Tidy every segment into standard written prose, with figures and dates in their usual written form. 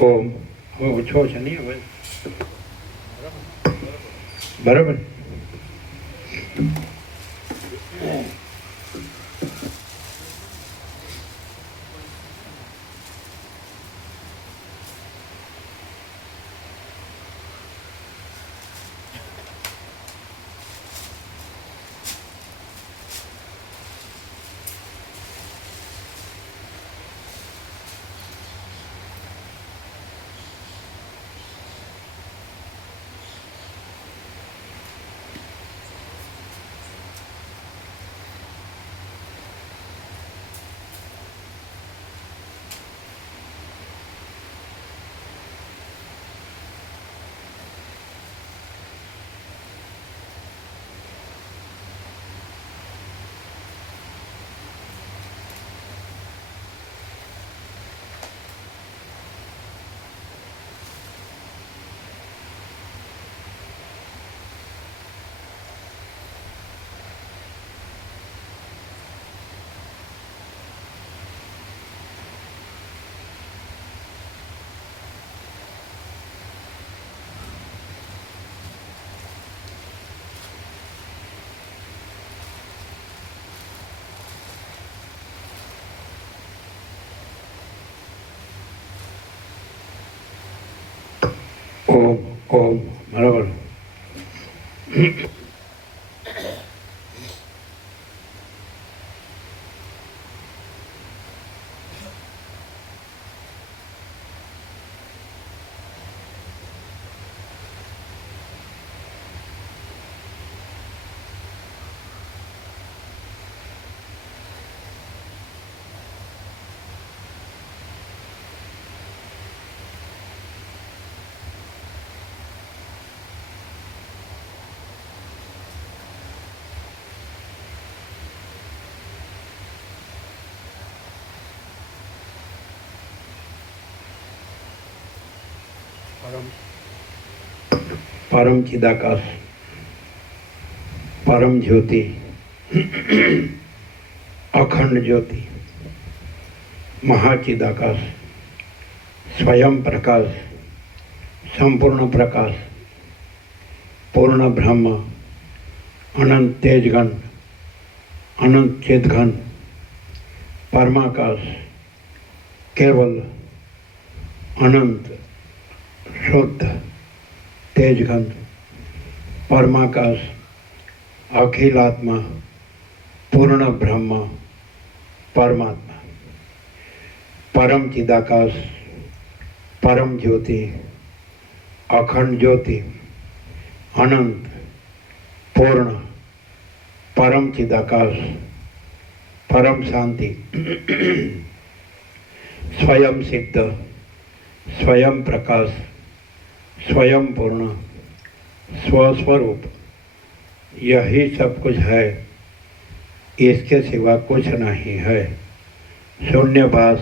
ઓમ હવે ઓછો છે નહીં હવે બરાબર. ઓમ ઓમ બરાબર. परम चिदाकाश, परम ज्योति, अखंड ज्योति, महाचिदाकाश, स्वयं प्रकाश, संपूर्ण प्रकाश, पूर्ण ब्रह्म, अनंत तेजघन, अनंत चेतघन, परमाकाश, केवल अनंत शुद्ध तेजघन, परमाकाश, अखिलात्मा, पूर्ण ब्रह्म, परमात्मा, परम चिदाकाश, परम ज्योति, अखंड ज्योति, अनंत पूर्ण परम चिदाकाश, परम शांति, स्वयं सिद्ध, स्वयं प्रकाश, स्वयं पूर्ण, स्वस्वरूप, यही सब कुछ है, इसके सिवा कुछ नहीं है। शून्यभास,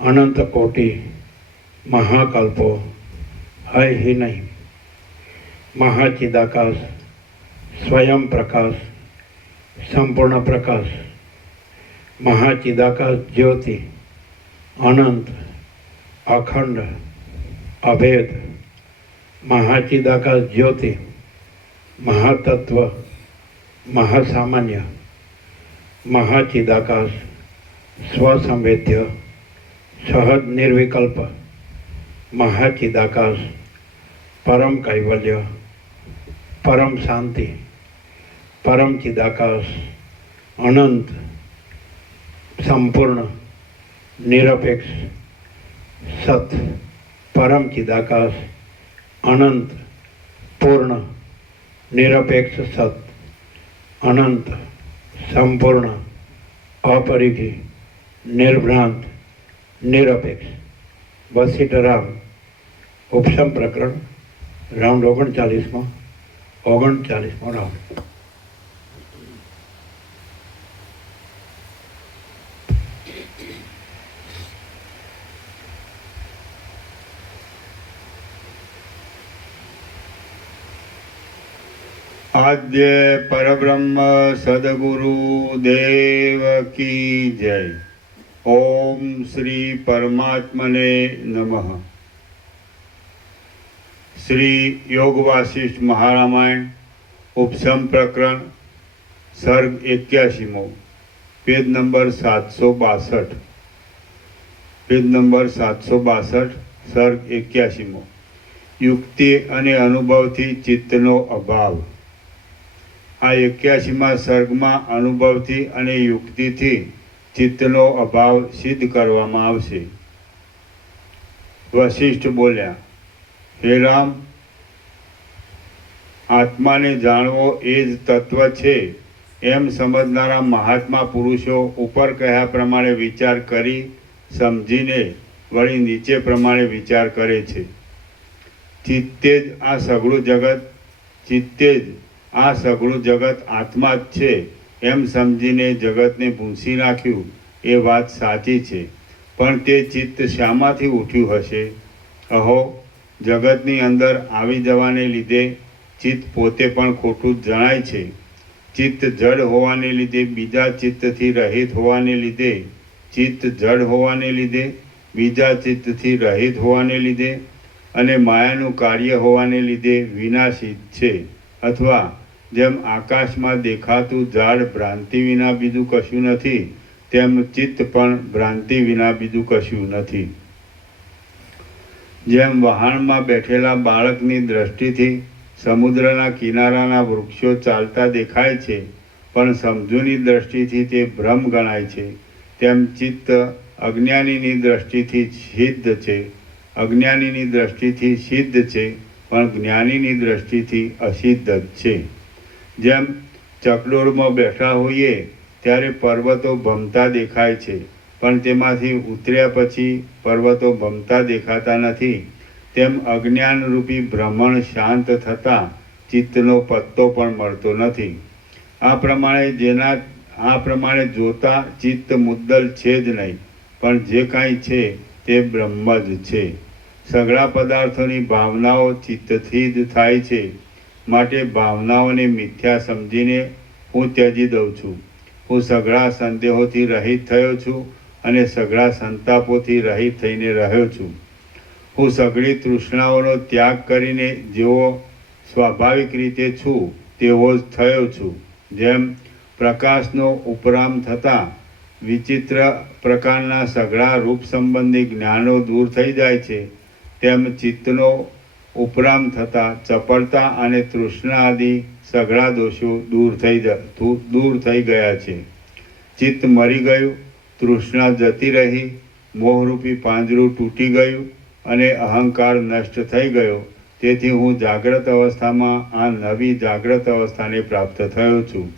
अनंत कोटि, महाकल्पो है ही नहीं। महाचिदाकाश, स्वयं प्रकाश, संपूर्ण प्रकाश, महाचिदाकाश ज्योति, अनंत, अखंड, अभेद, महाचिदाकाश ज्योति, महातत्व, महासामान्य, महाचिदाकाश, स्वसंवेद्य, सहज निर्विकल्प, महाचिदाकाश, परम कैवल्य, परम शांति, परम चिदाकाश, अनंत, संपूर्ण, निरपेक्ष, सत, परम चिदाकाश, अनंत, पूर्ण, निरपेक्ष सत, अनंत, संपूर्ण, अपरिघी, निर्भ्रांत, निरपेक्ष. वसीठराम उपशम प्रकरण राउंड 39 39 राउंड. आद्य परब्रह्म सदगुरु देव की जय. ઓમ શ્રી પરમાત્મને નમઃ. શ્રી યોગ વાસિષ્ઠ મહારામાયણ ઉપસમ પ્રકરણ સર્ગ 81મો, પેજ નંબર 762. Page number 762, સર્ગ 81મો. યુક્તિ અને અનુભવથી ચિત્તનો અભાવ. આ 81મા સર્ગમાં અનુભવથી અને યુક્તિથી ચિત્તનો અભાવ સિદ્ધ કરવામાં આવશે. વશિષ્ઠ બોલ્યા, હે રામ, આત્માને જાણવો એ જ તત્વ છે એમ સમજનારા મહાત્મા પુરુષો ઉપર કહ્યા પ્રમાણે વિચાર કરી સમજીને વળી નીચે પ્રમાણે વિચાર કરે છે. ચિત્તે જ આ સઘળું જગત આત્મા જ છે એમ સમજીને જગતને ભૂંસી નાખ્યું એ વાત સાચી છે. પણ તે ચિત્ત શામાંથી ઉઠ્યું હશે? અહો, જગતની અંદર આવી જવાને લીધે ચિત્ત પોતે પણ ખોટું જ જણાય છે. ચિત્ત જડ હોવાને લીધે બીજા ચિત્તથી રહિત હોવાને લીધે, ચિત્ત જડ હોવાને લીધે બીજા ચિત્તથી રહિત હોવાને લીધે અને માયાનું કાર્ય હોવાને લીધે વિનાશી છે. અથવા જેમ આકાશમાં દેખાતું ઝાડ ભ્રાંતિ વિના બીજું કશું નથી, તેમ ચિત્ત પણ ભ્રાંતિ વિના બીજું કશું નથી. જેમ વહાણમાં બેઠેલા બાળકની દ્રષ્ટિથી સમુદ્રના કિનારાના વૃક્ષો ચાલતા દેખાય છે, પણ સમજૂની દ્રષ્ટિથી તે ભ્રમ ગણાય છે, તેમ ચિત્ત અજ્ઞાનીની દ્રષ્ટિથી સિદ્ધ છે. અજ્ઞાનીની દ્રષ્ટિથી સિદ્ધ છે, પણ જ્ઞાનીની દ્રષ્ટિથી અસિદ્ધ જ છે. જેમ ચકડોળમાં બેઠા હોઈએ ત્યારે પર્વતો ભમતા દેખાય છે, પણ તેમાંથી ઉતર્યા પછી પર્વતો ભમતા દેખાતા નથી, તેમ અજ્ઞાનરૂપી ભ્રમણ શાંત થતાં ચિત્તનો પત્તો પણ મળતો નથી. આ પ્રમાણે જોતા ચિત્ત મુદ્દલ છે જ નહીં, પણ જે કાંઈ છે તે બ્રહ્મ જ છે. સઘળા પદાર્થોની ભાવનાઓ ચિત્તથી જ થાય છે, માટે ભાવનાઓને મિથ્યા સમજીને હું ત્યજી દઉં છું. હું સઘળા સંદેહોથી રહિત થયો છું અને સઘળા સંતાપોથી રહિત થઈને રહ્યો છું. હું સઘળી તૃષ્ણાઓનો ત્યાગ કરીને જેવો સ્વાભાવિક રીતે છું તેવો જ થયો છું. જેમ પ્રકાશનો ઉપરામ થતાં વિચિત્ર પ્રકારના સઘળા રૂપ સંબંધી જ્ઞાનો દૂર થઈ જાય છે, તેમ ચિત્તનો ઉપરામ થતાં ચપળતા અને તૃષ્ણા આદિ સઘળા દોષો દૂર થઈ ગયા છે. ચિત્ત મરી ગયું, તૃષ્ણા જતી રહી, મોહરૂપી પાંજરું તૂટી ગયું અને અહંકાર નષ્ટ થઈ ગયો. તેથી હું જાગ્રત અવસ્થામાં આ નવી જાગ્રત અવસ્થાને પ્રાપ્ત થયો છું.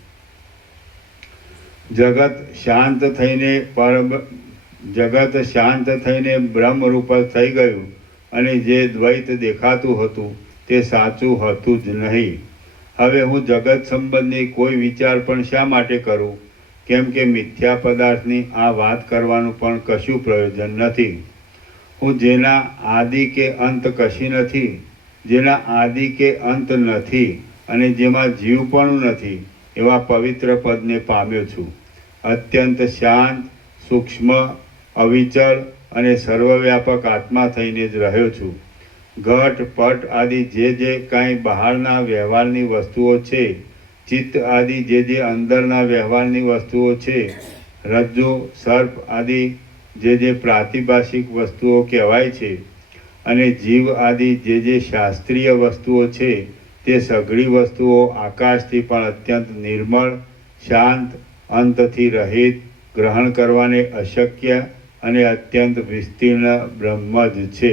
જગત શાંત થઈને બ્રહ્મરૂપ થઈ ગયું અને જે દ્વૈત દેખાતું હતું તે સાચું હતું જ નહીં. હવે હું જગત સંબંધી કોઈ વિચાર પણ શા માટે કરું? કેમ કે મિથ્યા પદાર્થની આ વાત કરવાનું પણ કશું પ્રયોજન નથી. હું જેના આદિ કે અંત કશી નથી, જેના આદિ કે અંત નથી અને જેમાં જીવ પણ નથી, એવા પવિત્ર પદને પામ્યો છું. અત્યંત શાંત, સૂક્ષ્મ, અવિચળ અને સર્વવ્યાપક આત્મા થઈને જ રહ્યો છું. ઘટ પટ આદિ જે કાંઈ બહારના વ્યવહારની વસ્તુઓ છે, ચિત્ત આદિ જે અંદરના વ્યવહારની વસ્તુઓ છે, રજ્જુ સર્પ આદિ જે પ્રાતિભાષિક વસ્તુઓ કહેવાય છે, અને જીવ આદિ જે શાસ્ત્રીય વસ્તુઓ છે, તે સઘળી વસ્તુઓ આકાશથી પણ અત્યંત નિર્મળ, શાંત, અંતથી રહિત, ગ્રહણ કરવાને અશક્ય અને અત્યંત વિસ્તીર્ણ બ્રહ્મ જ છે.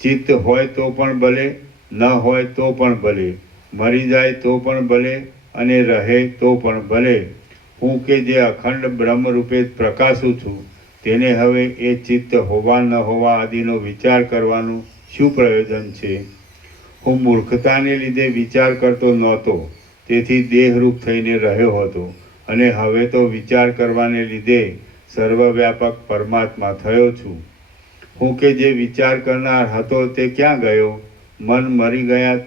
ચિત્ત હોય તો પણ ભલે, ન હોય તો પણ ભલે, મરી જાય તો પણ ભલે અને રહે તો પણ ભલે, હું કે જે અખંડ બ્રહ્મ રૂપે પ્રકાશું છું, તેને હવે એ ચિત્ત હોવા ન હોવા આદિનો વિચાર કરવાનું શું પ્રયોજન છે? હું મૂર્ખતાને લીધે વિચાર કરતો નહોતો, તેથી દેહરૂપ થઈને રહ્યો હતો, અને હવે તો વિચાર કરવાને લીધે સર્વવ્યાપક પરમાત્મા થયો છું. હું કે જે વિચાર કરનાર હતો તે ક્યાં ગયો? મન મરી ગયા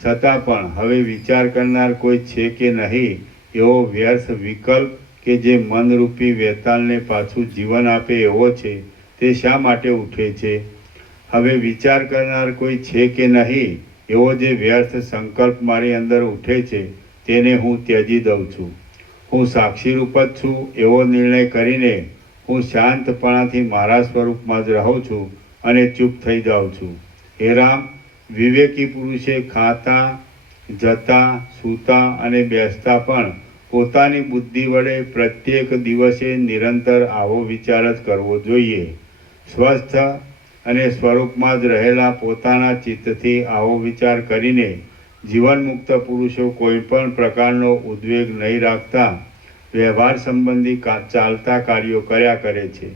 છતાં પણ હવે વિચાર કરનાર કોઈ છે કે નહીં એવો વ્યર્થ વિકલ્પ કે જે મનરૂપી વેતાળને પાછું જીવન આપે એવો છે તે શા માટે ઉઠે છે? હવે વિચાર કરનાર કોઈ છે કે નહીં એવો જે વ્યર્થ સંકલ્પ મારી અંદર ઉઠે છે તેને હું ત્યજી દઉં છું. હું સાક્ષીરૂપ જ છું એવો નિર્ણય કરીને હું શાંતપણાથી મારા સ્વરૂપમાં જ રહું છું અને ચૂપ થઈ જાઉં છું. હે રામ, વિવેકી પુરુષે ખાતા, જતા, સૂતા અને બેસતા પણ પોતાની બુદ્ધિ વડે પ્રત્યેક દિવસે નિરંતર આવો વિચાર જ કરવો જોઈએ. સ્વસ્થ અને સ્વરૂપમાં જ રહેલા પોતાના ચિત્તથી આવો વિચાર કરીને જીવનમુક્ત પુરુષો કોઈ પણ પ્રકારનો ઉદ્વેગ નહીં રાખતા વ્યવહાર સંબંધી ચાલતા કાર્યો કર્યા કરે છે.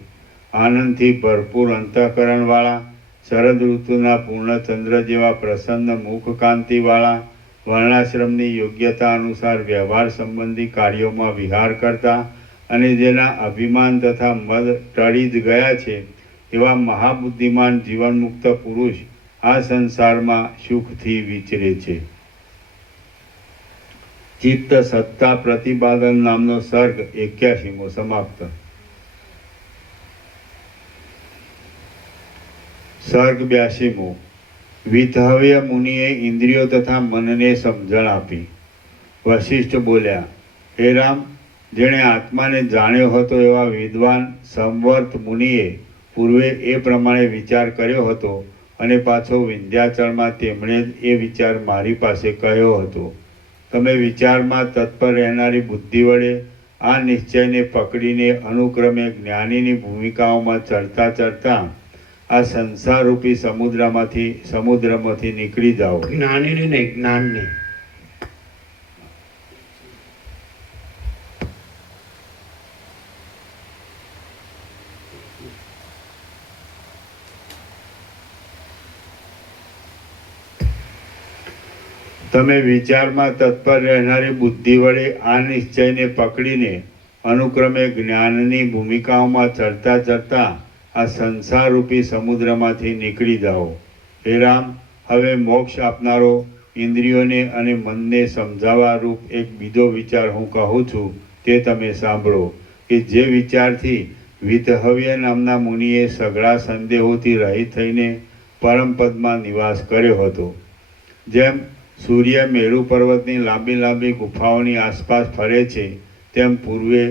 આનંદથી ભરપૂર અંતઃકરણવાળા, શરદ ઋતુના પૂર્ણચંદ્ર જેવા પ્રસન્ન મુખકાંતિવાળા, વર્ણાશ્રમની યોગ્યતા અનુસાર વ્યવહાર સંબંધી કાર્યોમાં વિહાર કરતા અને જેના અભિમાન તથા મદ ટળી જ ગયા છે એવા મહાબુદ્ધિમાન જીવનમુક્ત પુરુષ આ સંસારમાં સુખથી વિચરે છે. ચિત્ત સત્તા પ્રતિપાદન નામનો સર્ગ 81મો સમાપ્ત. સર્ગ 82મો. વિતહવ્ય મુનિએ ઇન્દ્રિયો તથા મનને સમજણ આપી. વશિષ્ઠ બોલ્યા, હે રામ, જેણે આત્માને જાણ્યો હતો એવા વિદ્વાન સંવર્ત મુનિએ પૂર્વે એ પ્રમાણે વિચાર કર્યો હતો અને પાછો વિંધ્યાચળમાં તેમણે જ એ વિચાર મારી પાસે કહ્યો હતો. તમે વિચારમાં તત્પર રહેનારી બુદ્ધિ વડે આ નિશ્ચયને પકડીને અનુક્રમે જ્ઞાનીની ભૂમિકાઓમાં ચડતા ચડતા આ સંસારરૂપી સમુદ્રમાંથી નીકળી જાઓ. જ્ઞાનીની નહીં, જ્ઞાનની. તમે વિચારમાં તત્પર રહેનારી બુદ્ધિ વડે આ નિશ્ચયને પકડીને અનુક્રમે જ્ઞાનની ભૂમિકાઓમાં ચડતા ચડતા આ સંસારરૂપી સમુદ્રમાંથી નીકળી જાઓ. હે રામ, હવે મોક્ષ આપનારો ઇન્દ્રિયોને અને મનને સમજાવવા રૂપ એક બીજો વિચાર હું કહું છું તે તમે સાંભળો, કે જે વિચારથી વિતહવ્ય નામના મુનિએ સઘળા સંદેહોથી રહિત થઈને પરમપદમાં નિવાસ કર્યો હતો. જેમ સૂર્ય મેરુ પર્વતની લાંબી લાંબી ગુફાઓની આસપાસ ફરે છે તેમ પૂર્વે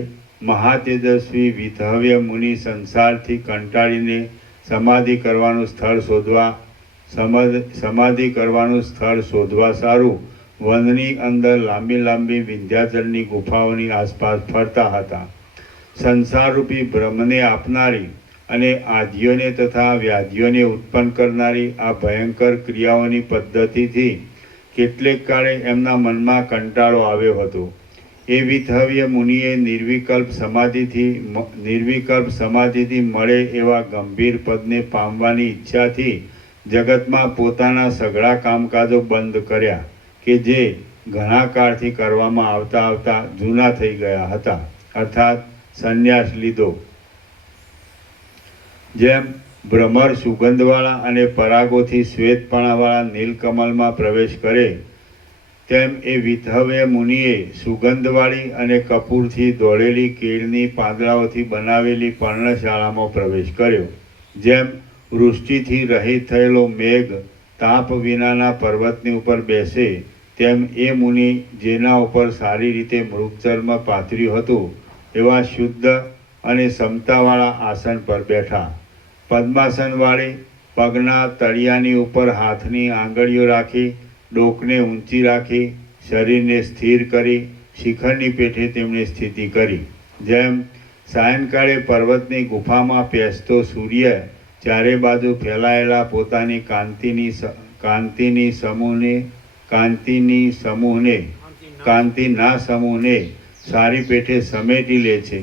મહાતેજસ્વી વિતહવ્ય મુનિ સંસારથી કંટાળીને સમાધિ કરવાનું સ્થળ શોધવા સારું વનની અંદર લાંબી લાંબી વિંધ્યાચળની ગુફાઓની આસપાસ ફરતા હતા. સંસારરૂપી ભ્રમને આપનારી અને આધિઓને તથા વ્યાધિઓને ઉત્પન્ન કરનારી આ ભયંકર ક્રિયાઓની પદ્ધતિથી કેટલેક કાળે એમના મનમાં કંટાળો આવ્યો હતો. એ વિતહવ્ય મુનિએ નિર્વિકલ્પ સમાધિથી મળે એવા ગંભીર પદને પામવાની ઈચ્છાથી જગતમાં પોતાના સઘળા કામકાજો બંધ કર્યા કે જે ઘણા કાળથી કરવામાં આવતા આવતા જૂના થઈ ગયા હતા, અર્થાત સંન્યાસ લીધો. જેમ ભ્રમર સુગંધવાળા અને પરાગોથી શ્વેતપણાવાળા નીલકમલમાં પ્રવેશ કરે તેમ એ વિતહવ્ય મુનિએ સુગંધવાળી અને કપૂરથી દોડેલી કેળની પાંદડાઓથી બનાવેલી પર્ણશાળામાં પ્રવેશ કર્યો. જેમ વૃષ્ટિથી રહિત થયેલો મેઘ તાપ વિનાના પર્વતની ઉપર બેસે તેમ એ મુનિ જેના ઉપર સારી રીતે મૃગચર્મ પાથર્યું હતું એવા શુદ્ધ અને સમતાવાળા આસન પર બેઠા. પદ્માસનવાળી પગના તળિયાની ઉપર હાથની આંગળીઓ રાખી, ડોકને ઊંચી રાખી, શરીરને સ્થિર કરી શિખરની પેઠે તેમણે સ્થિતિ કરી. જેમ સાયંકાળે પર્વતની ગુફામાં પેસતો સૂર્ય ચારે બાજુ ફેલાયેલા પોતાની કાંતિના સમૂહને સારી પેઠે સમેટી લે છે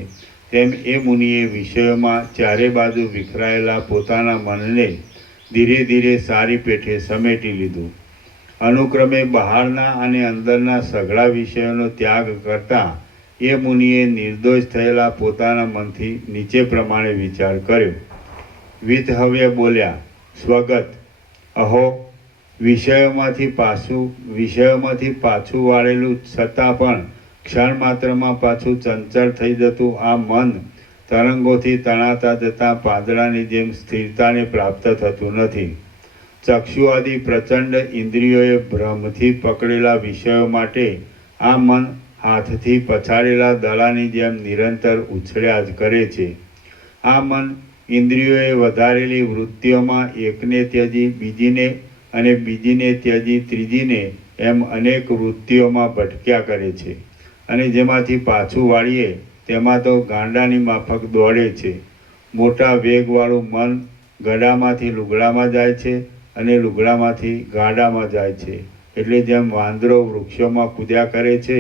તેમ એ મુનિએ વિષયોમાં ચારે બાજુ વિખરાયેલા પોતાના મનને ધીરે ધીરે સારી પેઠે સમેટી લીધું. અનુક્રમે બહારના અને અંદરના સઘળા વિષયોનો ત્યાગ કરતા એ મુનિએ નિર્દોષ થયેલા પોતાના મનથી નીચે પ્રમાણે વિચાર કર્યો. વિતહવ્ય બોલ્યા, સ્વગત, અહો, વિષયોમાંથી પાછું વાળેલું છતાં પણ ક્ષણ માત્રમાં પાછું ચંચળ થઈ જતું આ મન તરંગોથી તણાતા જતા પાંદડાની જેમ સ્થિરતાને પ્રાપ્ત થતું નથી. ચક્ષુ આદિ પ્રચંડ ઇન્દ્રિયોએ ભ્રમથી પકડેલા વિષયો માટે આ મન હાથથી પછાડેલા દડાની જેમ નિરંતર ઉછળ્યા જ કરે છે. આ મન ઇન્દ્રિયોએ વધારેલી વૃત્તિઓમાં એકને ત્યજી બીજીને અને બીજીને ત્યજી ત્રીજીને એમ અનેક વૃત્તિઓમાં ભટક્યા કરે છે અને જેમાંથી પાછું વાળીએ તેમાં તો ગાંડાની માફક દોડે છે. મોટા વેગવાળું મન ગડામાંથી લુગડામાં જાય છે અને લુગડામાંથી ગાડામાં જાય છે. એટલે જેમ વાંદરો વૃક્ષોમાં કૂદ્યા કરે છે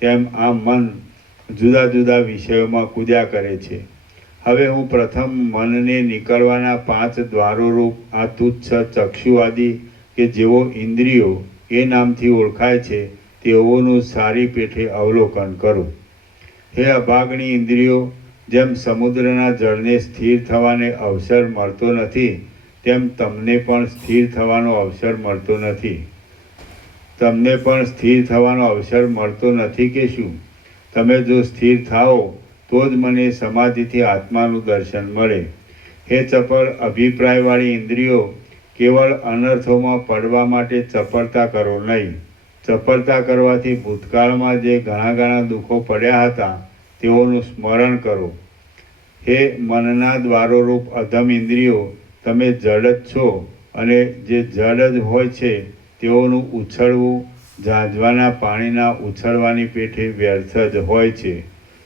તેમ આ મન જુદા જુદા વિષયોમાં કૂદ્યા કરે છે. હવે હું પ્રથમ મનને નીકળવાના 5 દ્વારો રૂપ આ તુચ્છ ચક્ષુ આદિ કે જેઓ ઇન્દ્રિયો એ નામથી ઓળખાય છે તેઓનું સારી પેઠે અવલોકન કરું. હે અભાગણી ઇન્દ્રિયો, જેમ સમુદ્રના જળને સ્થિર થવાને અવસર મળતો નથી તેમ તમને પણ સ્થિર થવાનો અવસર મળતો નથી. તમને પણ સ્થિર થવાનો અવસર મળતો નથી કે શું? તમે જો સ્થિર થાઓ તો જ મને સમાધિથી આત્માનું દર્શન મળે. હે ચપળ અભિપ્રાયવાળી ઇન્દ્રિયો, કેવળ અનર્થોમાં પડવા માટે ચપળતા કરો નહીં. ચપળતા કરવાથી ભૂતકાળમાં જે ઘણા દુઃખો પડ્યા હતા તેઓનું સ્મરણ કરો. હે મનના દ્વારોરૂપ અધમ ઇન્દ્રિયો, તમે જડ જ છો અને જે જડ જ હોય છે તેઓનું ઉછળવું ઝાંઝવાના પાણીના ઉછળવાની પેઠે વ્યર્થ જ હોય છે.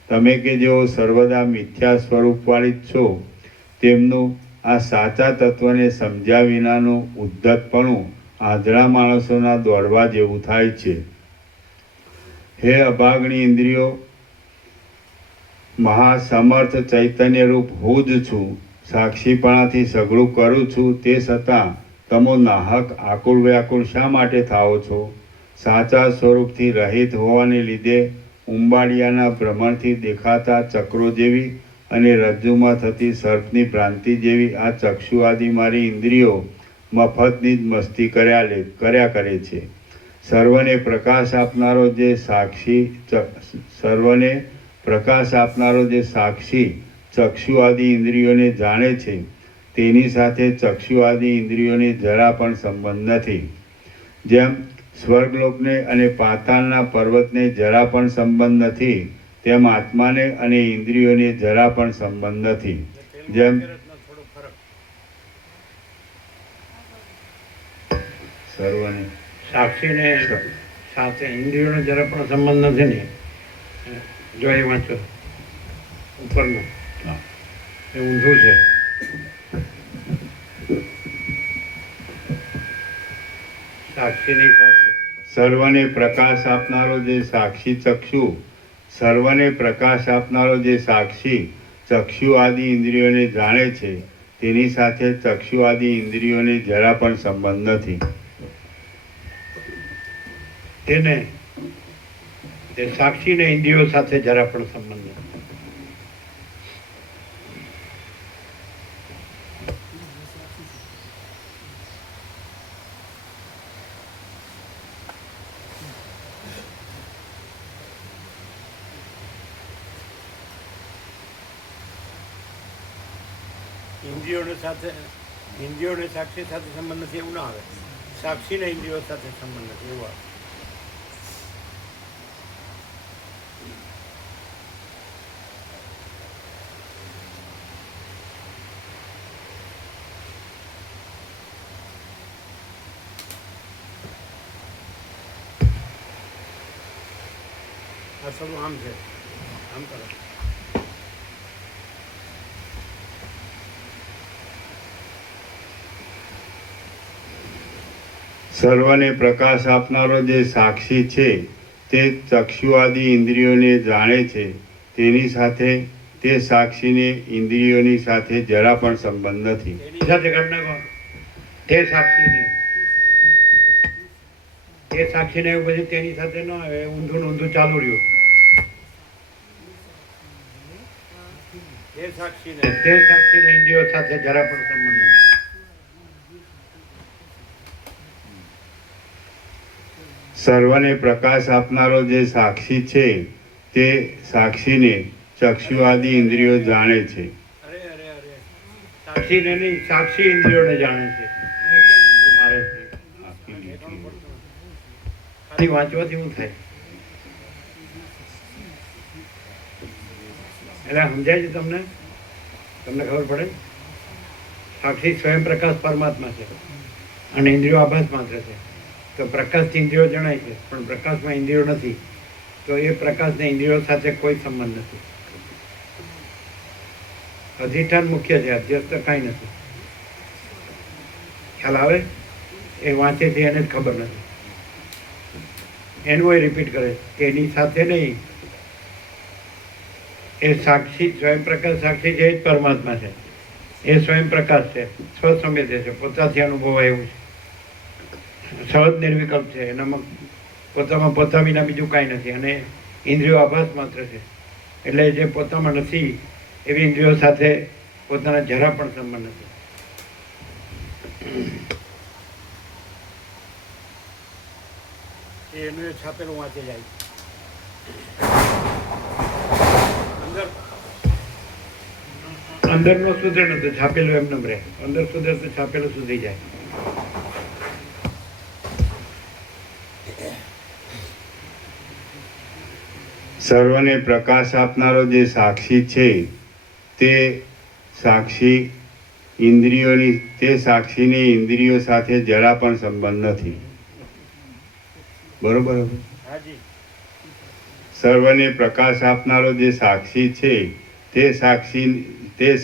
તમે કે જેઓ સર્વદા મિથ્યા સ્વરૂપવાળી જ છો તેમનું આ સાચા તત્વને સમજ્યા વિનાનું ઉદ્ધતપણું આંધળા માણસોના દોડવા જેવું થાય છે. હે અભાગણી ઇન્દ્રિયો, મહાસમર્થ ચૈતન્ય રૂપ હું જ છું. સાક્ષીપણાથી સઘળું કરું છું તે છતાં તમો નાહક આકુળ વ્યાકુળ શા માટે થાઓ છો? સાચા સ્વરૂપથી રહિત હોવાને લીધે ઉંબાડિયાના ભ્રમણથી દેખાતા ચક્રો જેવી અને રજ્જુમાં થતી સર્પની ભ્રાંતિ જેવી આ ચક્ષુ આદિ મારી ઇન્દ્રિયો મફતની જ મસ્તી કર્યા કરે છે. સર્વને પ્રકાશ આપનારો જે સાક્ષી ચક્ષુ આદિ ઇન્દ્રિયોને જાણે છે તેની સાથે ચક્ષુ આદિ ઇન્દ્રિયોને જરા પણ સંબંધ નથી. જેમ સ્વર્ગલોકને અને પાતાળના પર્વતને જરા પણ સંબંધ નથી તેમ આત્માને અને ઇન્દ્રિયોને જરા પણ સંબંધ નથી. જેમ સર્વને સાક્ષીને સાથે ઇન્દ્રિયોનો જરા પણ સંબંધ નથી ને. જો એ વાંચો ઉપરનું એ ઊંધું છે. સાક્ષીની સાથે સર્વને પ્રકાશ આપનારો જે સાક્ષી ચક્ષુ, સર્વને પ્રકાશ આપનારો જે સાક્ષી ચક્ષુ આદિ ઇન્દ્રિયોને જાણે છે તેની સાથે ચક્ષુ આદિ ઇન્દ્રિયોને જરા પણ સંબંધ નથી. તેને તે સાક્ષીને ઇન્દ્રિયો સાથે જરા પણ સંબંધ નથી. ઇન્દ્રિયોને સાક્ષી સાથે સંબંધ નથી એવું ના આવે. સાક્ષીને ઇન્દ્રિયો સાથે સંબંધ નથી એવું આવે. આ થોડું આમ છે, આમ કરો. સર્વને પ્રકાશ આપનારો જે સાક્ષી છે તે ચક્ષુ આદિ ઇન્દ્રિયોને જાણે છે તેની સાથે તે સાક્ષીને ઇન્દ્રિયોની સાથે જરા પણ સંબંધ નથી. એની સાથે કરી નાખો. તે સાક્ષીને એવું પછી તેની સાથે ન આવે. ઊંધું ને ઊંધું ચાલુ રહ્યું. તે સાક્ષીને ઇન્દ્રિયો સાથે જરા પણ સંબંધ નથી. સર્વને પ્રકાશ આપનારો જે સાક્ષી છે તે સાક્ષીને ચક્ષુ આદિ ઇન્દ્રિયો જાણે છે. સાક્ષીને નહીં, સાક્ષી ઇન્દ્રિયોને જાણે છે. આ કેમ ઊંધું મારે છે? ખાલી વાંચવાથી શું થાય? એટલે સમજાય છે તમને? તમને ખબર પડે? સાક્ષી સ્વયં પ્રકાશ પરમાત્મા છે અને ઇન્દ્રિયો આભાસ માત્ર છે. તો પ્રકાશથી ઇન્દ્રિયો જણાય છે, પણ પ્રકાશમાં ઇન્દ્રિયો નથી. તો એ પ્રકાશને ઇન્દ્રિયો સાથે કોઈ સંબંધ નથી. અધિષ્ઠાન મુખ્ય છે, અધ્યસ્થ કાંઈ નથી. ખ્યાલ આવે? એ વાંચે છે એને જ ખબર નથી. એનું એ રિપીટ કરે કે એની સાથે નહીં, એ સાક્ષી સ્વયં પ્રકાશ સાક્ષી છે, એ જ પરમાત્મા છે. એ સ્વયં પ્રકાશ છે, સ્વસંવેદ્ય છે, પોતાથી અનુભવાય એવું છે, સહજ નિર્વિકલ્પ છે. એનામાં પોતામાં પોતા વિના બીજું કાંઈ નથી. અને ઇન્દ્રિયો આભાસ માત્ર છે. એટલે જે પોતામાં નથી એવી ઇન્દ્રિયો સાથે પોતાના જરા પણ સંબંધ નથી. એનું એ છાપેલું વાંચે જાય. અંદર નો સુધરે ને તો છાપેલું એમ નમ રહે. અંદર સુધરે તો છાપેલું સુધરી જાય. સર્વને પ્રકાશ આપનારો જે સાક્ષી છે તે સાક્ષી સાક્ષીની ઇન્દ્રિયો સાથે જરા પણ સંબંધ નથી. બરોબર? સર્વને પ્રકાશ આપનારો જે સાક્ષી છે તે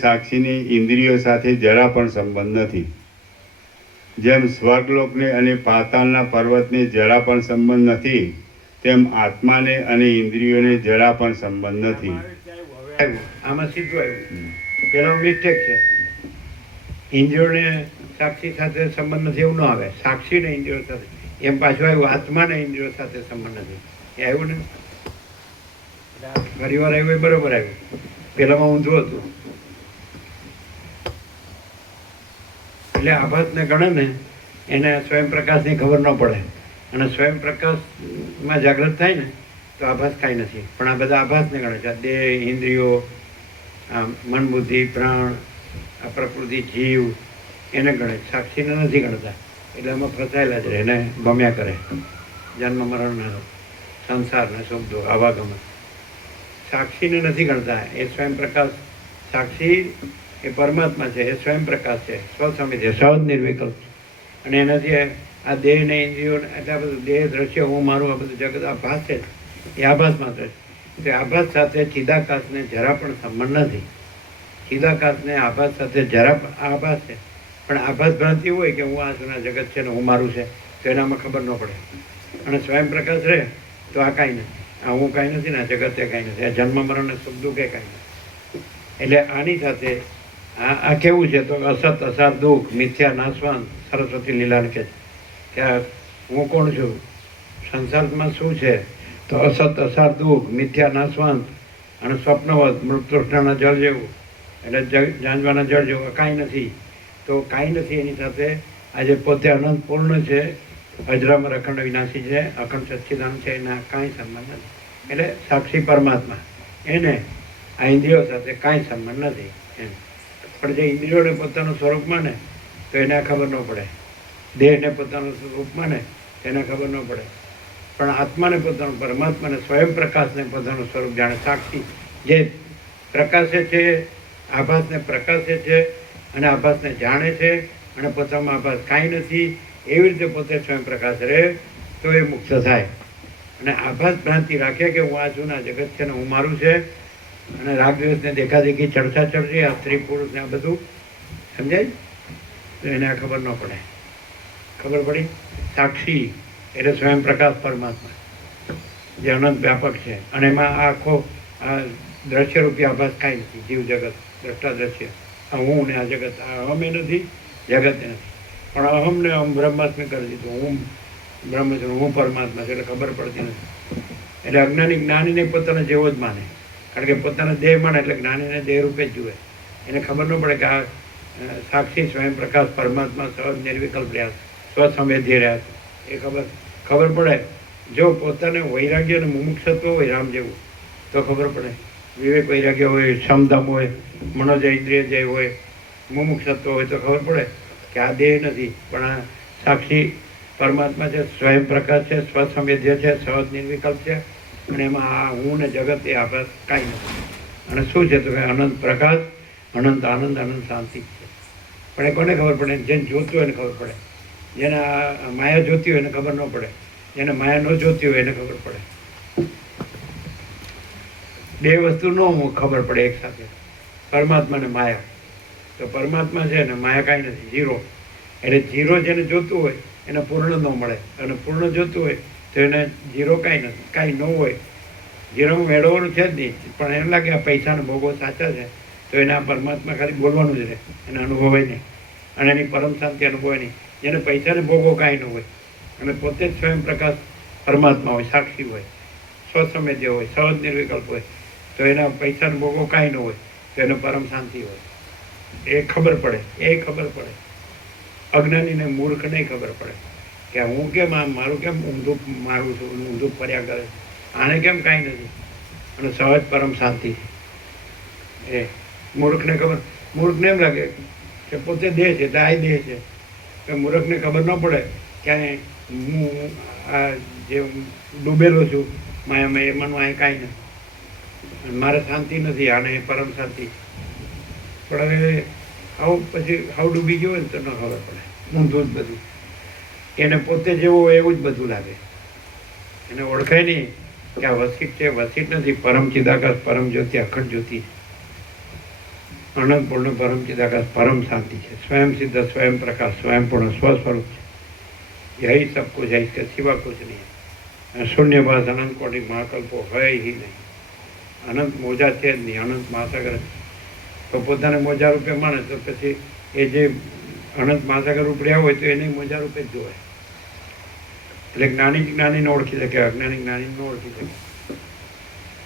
સાક્ષીની ઇન્દ્રિયો સાથે જરા પણ સંબંધ નથી. જેમ સ્વર્ગલોકને અને પાતાળના પર્વતને જરા પણ સંબંધ નથી, તેમ આત્માને અને ઇન્દ્રિયોને જરા પણ સંબંધ નથી. આમાં સીધું આવ્યું. પેલો મિસ્ટેક છે. ઇન્દ્રિયોને સાક્ષી સાથે સંબંધ નથી એવું ન આવે. સાક્ષીને ઇન્દ્રિયો સાથે એમ પાછું આવ્યું, આત્માને ઇન્દ્રિયો સાથે સંબંધ નથી. એ આવ્યું ને? ઘણી વાર આવ્યું, એ બરોબર આવ્યું. પેલામાં ઊંધું હતું. એટલે આભાસને ગણે ને એને સ્વયં પ્રકાશની ખબર ન પડે. અને સ્વયં પ્રકાશમાં જાગૃત થાય ને તો આભાસ કાંઈ નથી. પણ આ બધા આભાસને ગણે છે. દેહ, ઇન્દ્રિયો, મન, બુદ્ધિ, પ્રાણ, આ પ્રકૃતિ, જીવ, એને ગણે. સાક્ષીને નથી ગણતા. એટલે એમાં ફસાયેલા જ રહે, એને ગમ્યા કરે. જન્મ મરણના સંસારના શબ્દો આવાગમન. સાક્ષીને નથી ગણતા. એ સ્વયં પ્રકાશ સાક્ષી એ પરમાત્મા છે, એ સ્વયં પ્રકાશ છે, સ્વસમિત, સહજ નિર્વિકલ્પ. અને એનાથી આ દેહ ને ઇન્દ્રિયો એટલે આ બધું દેહ, દ્રશ્ય, હું, મારું, આ બધું જગત આભાસ છે. એ આભાસ માત્ર છે. તે આભાસ સાથે ચિદાકાશને જરા પણ સંબંધ નથી. ચિદાકાશને આભાસ સાથે જરા પણ આભાસ છે, પણ આભાસ ભ્રાંતિ હોય કે હું આ જૂના જગત છે ને હું મારું છે, તો એનામાં ખબર ન પડે. અને સ્વયં પ્રકાશ રહે તો આ કાંઈ નથી. આ હું કાંઈ નથી ને આ જગતે કાંઈ નથી. આ જન્મ મરણ શબ્દો કે કાંઈ નથી. એટલે આની સાથે આ કેવું છે તો અસત, અસાર, દુઃખ, મિથ્યા, નાશવાન, સરસ્વતી લીલાને કહે છે કે હું કોણ છું, સંસારમાં શું છે તો અસત, અસાર, દુઃખ, મિથ્યા, નાશવાન અને સ્વપ્નવત, મૃતૃષ્ણના જળ જેવું. એટલે જાંજવાના જળ જેવું કાંઈ નથી. તો કાંઈ નથી એની સાથે આજે પોતે અનંત પૂર્ણ છે, અજરામર અખંડ વિનાશી છે, અખંડ સચ્ચિદાન છે, એના કાંઈ સંબંધ નથી. એટલે સાક્ષી પરમાત્મા એને આ ઇન્દ્રિયો સાથે કાંઈ સંબંધ નથી એમ. પણ જે ઇન્દ્રિયોને પોતાનું સ્વરૂપ માને તો એને ખબર ન પડે. દેહને પોતાનું સ્વરૂપ માને એને ખબર ન પડે. પણ આત્માને પોતાનું, પરમાત્માને સ્વયં પ્રકાશને પોતાનું સ્વરૂપ જાણે. સાક્ષી જે પ્રકાશે છે, આભાસને પ્રકાશે છે અને આભાસને જાણે છે અને પોતામાં આભાસ કાંઈ નથી, એવી રીતે પોતે સ્વયં પ્રકાશ રહે તો એ મુક્ત થાય. અને આભાસ ભ્રાંતિ રાખે કે હું આ છું ને આ જગત છે ને હું મારું છે, અને રાગ દિવસને દેખાદેખી, ચડતા ચડતી, આ સ્ત્રી પુરુષને આ બધું સમજાય તો એને આ ખબર ન પડે. ખબર પડી? સાક્ષી એટલે સ્વયં પ્રકાશ પરમાત્મા જે અનંત વ્યાપક છે. અને એમાં આ આખો આ દ્રશ્યરૂપી આભાસ કાંઈ નથી. જીવ જગત, દ્રષ્ટા દ્રશ્ય, આ હું ને આ જગત, આ અહમ એ નથી, જગત એ નથી. પણ અહમને અહમ બ્રહ્માસ્મી કરી દીધું. હું બ્રહ્મ છું, હું પરમાત્મા છું, એટલે ખબર પડતી નથી. એટલે અજ્ઞાની જ્ઞાનીને પોતાને જેવો જ માને. કારણ કે પોતાના દેહ માને એટલે જ્ઞાનીને દેહ રૂપે જ જુએ. એને ખબર ન પડે કે આ સાક્ષી સ્વયં પ્રકાશ પરમાત્મા સહજ નિર્વિકલ્પ રહ્યા છે, સ્વસંવેધી રહ્યા છે. એ ખબર પડે જો પોતાને વૈરાગ્ય અને મુમુક્ષત્વ હોય રામ જેવું, તો ખબર પડે. વિવેક વૈરાગ્ય હોય, સમદમ હોય, મનોજ ઇન્દ્રિય જય હોય, મુમુક્ષત્વ હોય તો ખબર પડે કે આ દેહ નથી, પણ આ સાક્ષી પરમાત્મા છે, સ્વયં પ્રકાશ છે, સ્વસંવેદ્ય છે, સહજ નિર્વિકલ્પ છે, અને એમાં આ હું ને જગત એ આભાસ કાંઈ નથી. અને શું છે તો કે અનંત પ્રકાશ, અનંત આનંદ, અનંત શાંતિ છે. પણ એ કોને ખબર પડે? જેને જોતું હોય એને ખબર પડે. જેને આ માયા જોતી હોય એને ખબર ન પડે. જેને માયા ન જોતી હોય એને ખબર પડે. બે વસ્તુ ન ખબર પડે એક સાથે, પરમાત્મા ને માયા. તો પરમાત્મા છે ને માયા કાંઈ નથી, ઝીરો. એટલે ઝીરો જેને જોતું હોય એને પૂર્ણ ન મળે, અને પૂર્ણ જોતું હોય તો એને ઝીરો કાંઈ નથી, કાંઈ ન હોય. ઝીરો મેળવવાનું છે જ નહીં, પણ એમ લાગે આ પૈસાનો ભોગો સાચા છે તો એને આ પરમાત્મા ખાલી બોલવાનું જ રહે, એને અનુભવાય નહીં, અને એની પરમ શાંતિ અનુભવાય નહીં. જેને પૈસાને ભોગો કાંઈ ન હોય અને પોતે જ સ્વયં પ્રકાશ પરમાત્મા હોય, સાક્ષી હોય, સ્વસંવેદ્ય હોય, સહજ નિર્વિકલ્પ હોય, તો એના પૈસાનો ભોગો કાંઈ ન હોય તો એને પરમ શાંતિ હોય. એ ખબર પડે, એ ખબર પડે. અજ્ઞાનીને મૂર્ખ નહીં ખબર પડે કે હું કેમ આમ, મારું કેમ ઊંધું મારું છું, ઊંધું ફર્યા કરે, આને કેમ કાંઈ નથી, અને સહજ પરમ શાંતિ. એ મૂર્ખને ખબર. મૂર્ખને એમ લાગે કે પોતે દેહ છે, આ દેહ છે. કે મૂર્ખને ખબર ન પડે કે હું આ જે ડૂબેલો છું માયામાં, એમાંનું અહીં કાંઈ નથી, મારે શાંતિ નથી, આને પરમ શાંતિ. પણ હવે આવું પછી હાવ ડૂબી ગયો હોય ને તો ન ખબર પડે, ઊંધું જ બધું. એને પોતે જેવું હોય એવું જ બધું લાગે, એને ઓળખાય નહીં કે આ વસિત છે, વસિત નથી, પરમ ચિદાકાશ, પરમ જ્યોતિ, અખંડ જ્યોતિ, અનંત પૂર્ણ પરમ ચિદાકાશ, પરમ શાંતિ છે, સ્વયં સિદ્ધ, સ્વયં પ્રકાશ, સ્વયં પૂર્ણ સ્વસ્વરૂપ છે. यही सब कुछ है, इसके सिवा कुछ नहीं है. शून्यवास अनंत कोटि महाकल्पो है ही नहीं. અનંત મોજા છે જ નહીં, અનંત મહાસાગર. તો પોતાને મોજા રૂપે માણે તો પછી એ જે અનંત મહાસાગર ઉપડ્યા હોય તો એને મોજા રૂપે જ જોવાય. એટલે જ્ઞાની જ્ઞાનીને ઓળખી શકે, અજ્ઞાની જ્ઞાનીને ન ઓળખી શકે.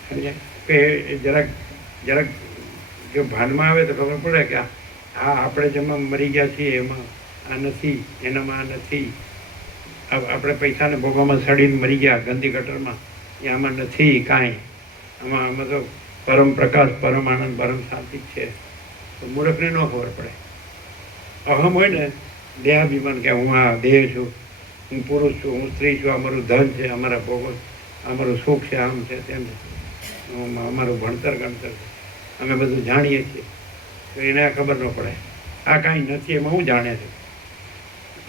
સમજ્યા? કે એ જરાક જરાક જો ભાનમાં આવે તો ખબર પડે કે આ આપણે જેમાં મરી ગયા છીએ એમાં આ નથી, એનામાં આ નથી. આપણે પૈસાને ભોગવામાં સડીને મરી ગયા ગંદી ગટરમાં, એ આમાં નથી કાંઈ. આમાં તો પરમ પ્રકાશ, પરમ આનંદ, પરમ શાંતિ છે. તો મૂર્ખને ન ખબર પડે. અહમ હોય ને, દેહાભિમાન કે હું આ દેહ છું, હું પુરુષ છું, હું સ્ત્રી છું, અમારું ધન છે, અમારા ભોગો, અમારું સુખ છે, આમ છે, તેમ છે, અમારું ભણતર ગણતર છે, અમે બધું જાણીએ છીએ. તો એને ખબર ન પડે આ કાંઈ નથી, એમાં હું જાણે છે.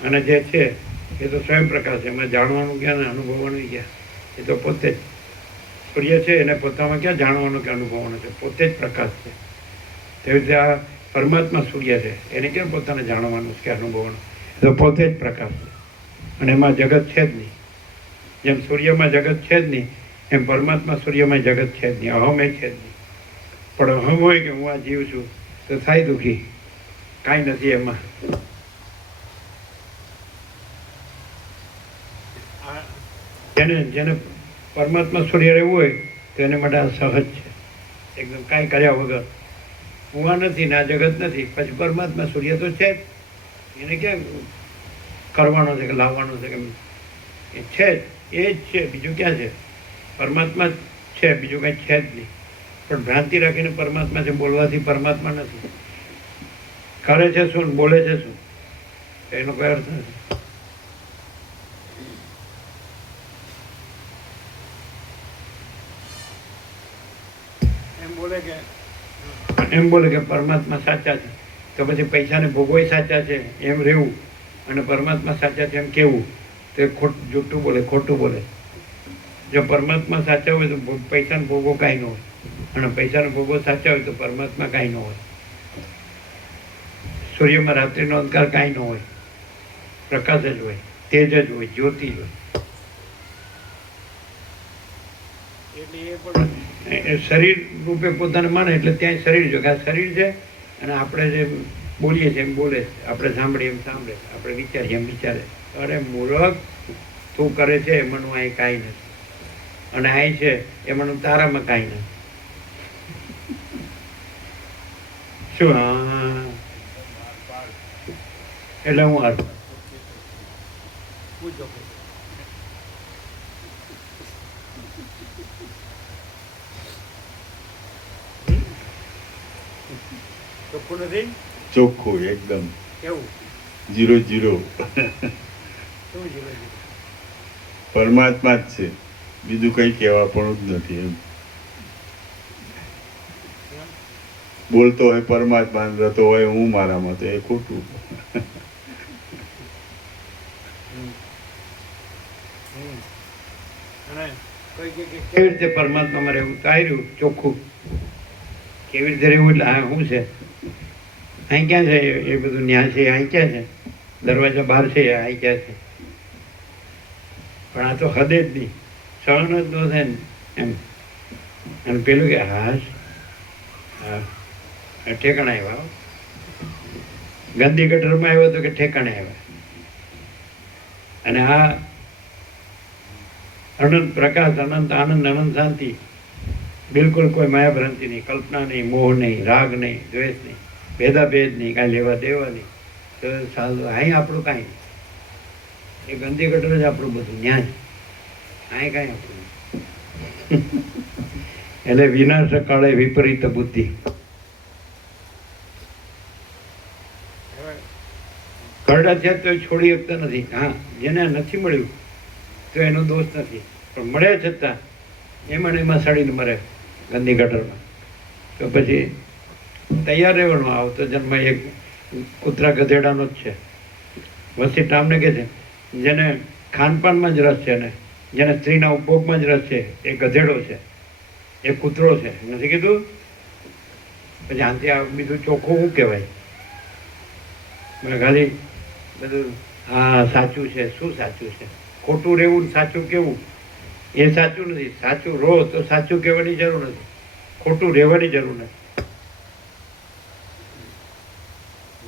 અને જે છે એ તો સ્વયં પ્રકાશ છે, એમાં જાણવાનું ક્યાં ને અનુભવવાનું ક્યાં. એ તો પોતે જ સૂર્ય છે, એને પોતામાં ક્યાં જાણવાનું કે અનુભવવાનું છે, પોતે જ પ્રકાશ છે. તેવી રીતે આ પરમાત્મા સૂર્ય છે, એને ક્યાં પોતાને જાણવાનું કે અનુભવવાનું, એ તો પોતે જ પ્રકાશ છે. અને એમાં જગત છે જ નહીં. જેમ સૂર્યમાં જગત છે જ નહીં, એમ પરમાત્મા સૂર્યમાં જગત છે જ નહીં, અહમ એ છે જ નહીં. પણ અહમ હોય કે હું આ જીવ છું તો થાય દુઃખી, કાંઈ નથી એમાં. જેને પરમાત્મા સૂર્ય રહેવું હોય તો એને માટે આ સહજ છે, એકદમ કાંઈ કર્યા વગર. હું આ નથી ને આ જગત નથી, પછી પરમાત્મા સૂર્ય તો છે જ, એને ક્યાં કરવાનો છે કે લાવવાનો છે કે, એ છે જ, એ જ છે, બીજું ક્યાં છે? પરમાત્મા જ છે, બીજું કાંઈ છે જ નહીં. પણ ભ્રાંતિ રાખીને પરમાત્મા છે બોલવાથી પરમાત્મા નથી. કરે છે શું, બોલે છે શું, એનો કોઈ અર્થ નથી. એમ બોલે કે પરમાત્મા સાચા છે, તો પછી પૈસાને ભોગવાય સાચા છે એમ રહેવું, અને પરમાત્મા સાચા છે એમ કેવું, તો એ જૂઠું બોલે, ખોટું બોલે. જો પરમાત્મા સાચા હોય તો પૈસાનો ભોગવો કાંઈ ન હોય, અને પૈસાનો ભોગવો સાચા હોય તો પરમાત્મા કાંઈ ન હોય. સૂર્યમાં રાત્રિનો અંધકાર કાંઈ ન હોય, પ્રકાશ જ હોય, તેજ જ હોય, જ્યોતિ જ હોય. એટલે એ પણ શરીર રૂપે પોતાને માને એટલે ત્યાં શરીર જો કે આ શરીર છે, અને આપણે જે બોલીએ છીએ એમ બોલે, આપણે સાંભળીએ એમ સાંભળે, આપણે વિચારીએ એમ વિચારે. અરે મૂર્ખ, તું કરે છે એમાંનું અહીં કાંઈ નથી, અને અહીં છે એમાંનું તારામાં કાંઈ નથી. શું? હા, એટલે હું હાર ચોખ્ખું નથી? ચોખ્ખું એકદમ કેવું? 0 0 શું જીરો જીરો? પરમાત્મા જ છે, બીજું કંઈ કહેવા પણ જ નથી એમ. બોલતો હોય પરમાત્મા, રહેતો હોય હું મારામાં, તો એ ખોટું. અને કોઈ કહે કે કેવી રીતે પરમાત્મામાં રહેવું? તો આવ્યું ચોખ્ખું. કેવી રીતે રહેવું એટલે આ શું છે? અહીં ક્યાં છે એ બધું? ન્યા છે અહીં ક્યાં છે? દરવાજા બહાર છે અહીં ક્યાં છે? પણ આ તો હદે જ નહીં, સળનો જ ન થાય ને એમ. અને પેલું કે હાશ હા ઠેકાણે આવ્યા હો. ગંદી ગટરમાં આવ્યો તો કે ઠેકાણે આવ્યા. અને આ અનંત પ્રકાશ, અનંત આનંદ, અનંત શાંતિ, બિલકુલ કોઈ માયા ભ્રાંતિ નહીં, કલ્પના નહીં, મોહ નહીં, રાગ નહીં, દ્વેષ નહીં, ભેદાભેદ નહીં, કાંઈ લેવા દેવા નહીં. તો સારું અહીં આપણું કાંઈ એ ગંદી ગટર જ આપણું બધું ન્યાય. અહીં કાંઈ આપણું એટલે વિનાશ કાળે વિપરીત બુદ્ધિ. કરડા થયા તો છોડી શકતા નથી. હા, જેને નથી મળ્યું તો એનો દોષ નથી, પણ મળ્યા છતાં એમાં ને એમાં સડીને મરે ગંદી ગટરમાં. તો પછી તૈયાર રહેવાનું. આવતો જન્મ એક કૂતરા ગધેડાનો જ છે. વસીટ આમને કહે છે જેને ખાનપાનમાં જ રસ છે ને જેને સ્ત્રીના ઉપભોગમાં જ રસ છે એ ગધેડો છે, એ કૂતરો છે. નથી કીધું? પછી આનથી આ બીજું ચોખ્ખું શું કહેવાય? મેં ખાલી બધું હા સાચું છે. શું સાચું છે? ખોટું રહેવું ને સાચું કેવું એ સાચું નથી. સાચું રહો તો સાચું કહેવાની જરૂર નથી, ખોટું રહેવાની જરૂર નથી.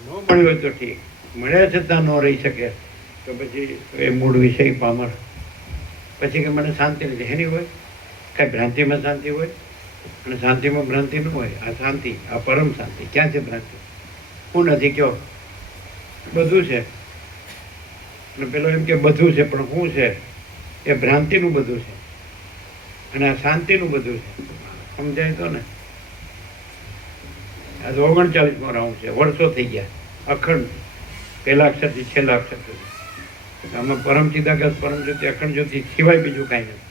ન મળ્યું હોય તો ઠીક, મળ્યા છતાં ન રહી શકે તો પછી એ મૂળ વિષય પામર. પછી કે મને શાંતિ નથી. એની હોય કાંઈ ભ્રાંતિમાં શાંતિ હોય અને શાંતિમાં ભ્રાંતિ ન હોય. આ શાંતિ, આ પરમ શાંતિ. ક્યાં છે ભ્રાંતિ? હું નથી કયો બધું છે. અને પેલો એમ કે બધું છે, પણ શું છે? એ ભ્રાંતિનું બધું છે અને આ શાંતિનું બધું છે. સમજાય તો ને? આ તો 39મો રાઉન્ડ છે. વર્ષો થઈ ગયા અખંડ, પહેલા અક્ષરથી છેલ્લા અક્ષર સુધી. આમાં પરમ ચિદાકાશ, પરમ જ્યોતિ, અખંડ જ્યોતિ સિવાય બીજું કાંઈ નથી.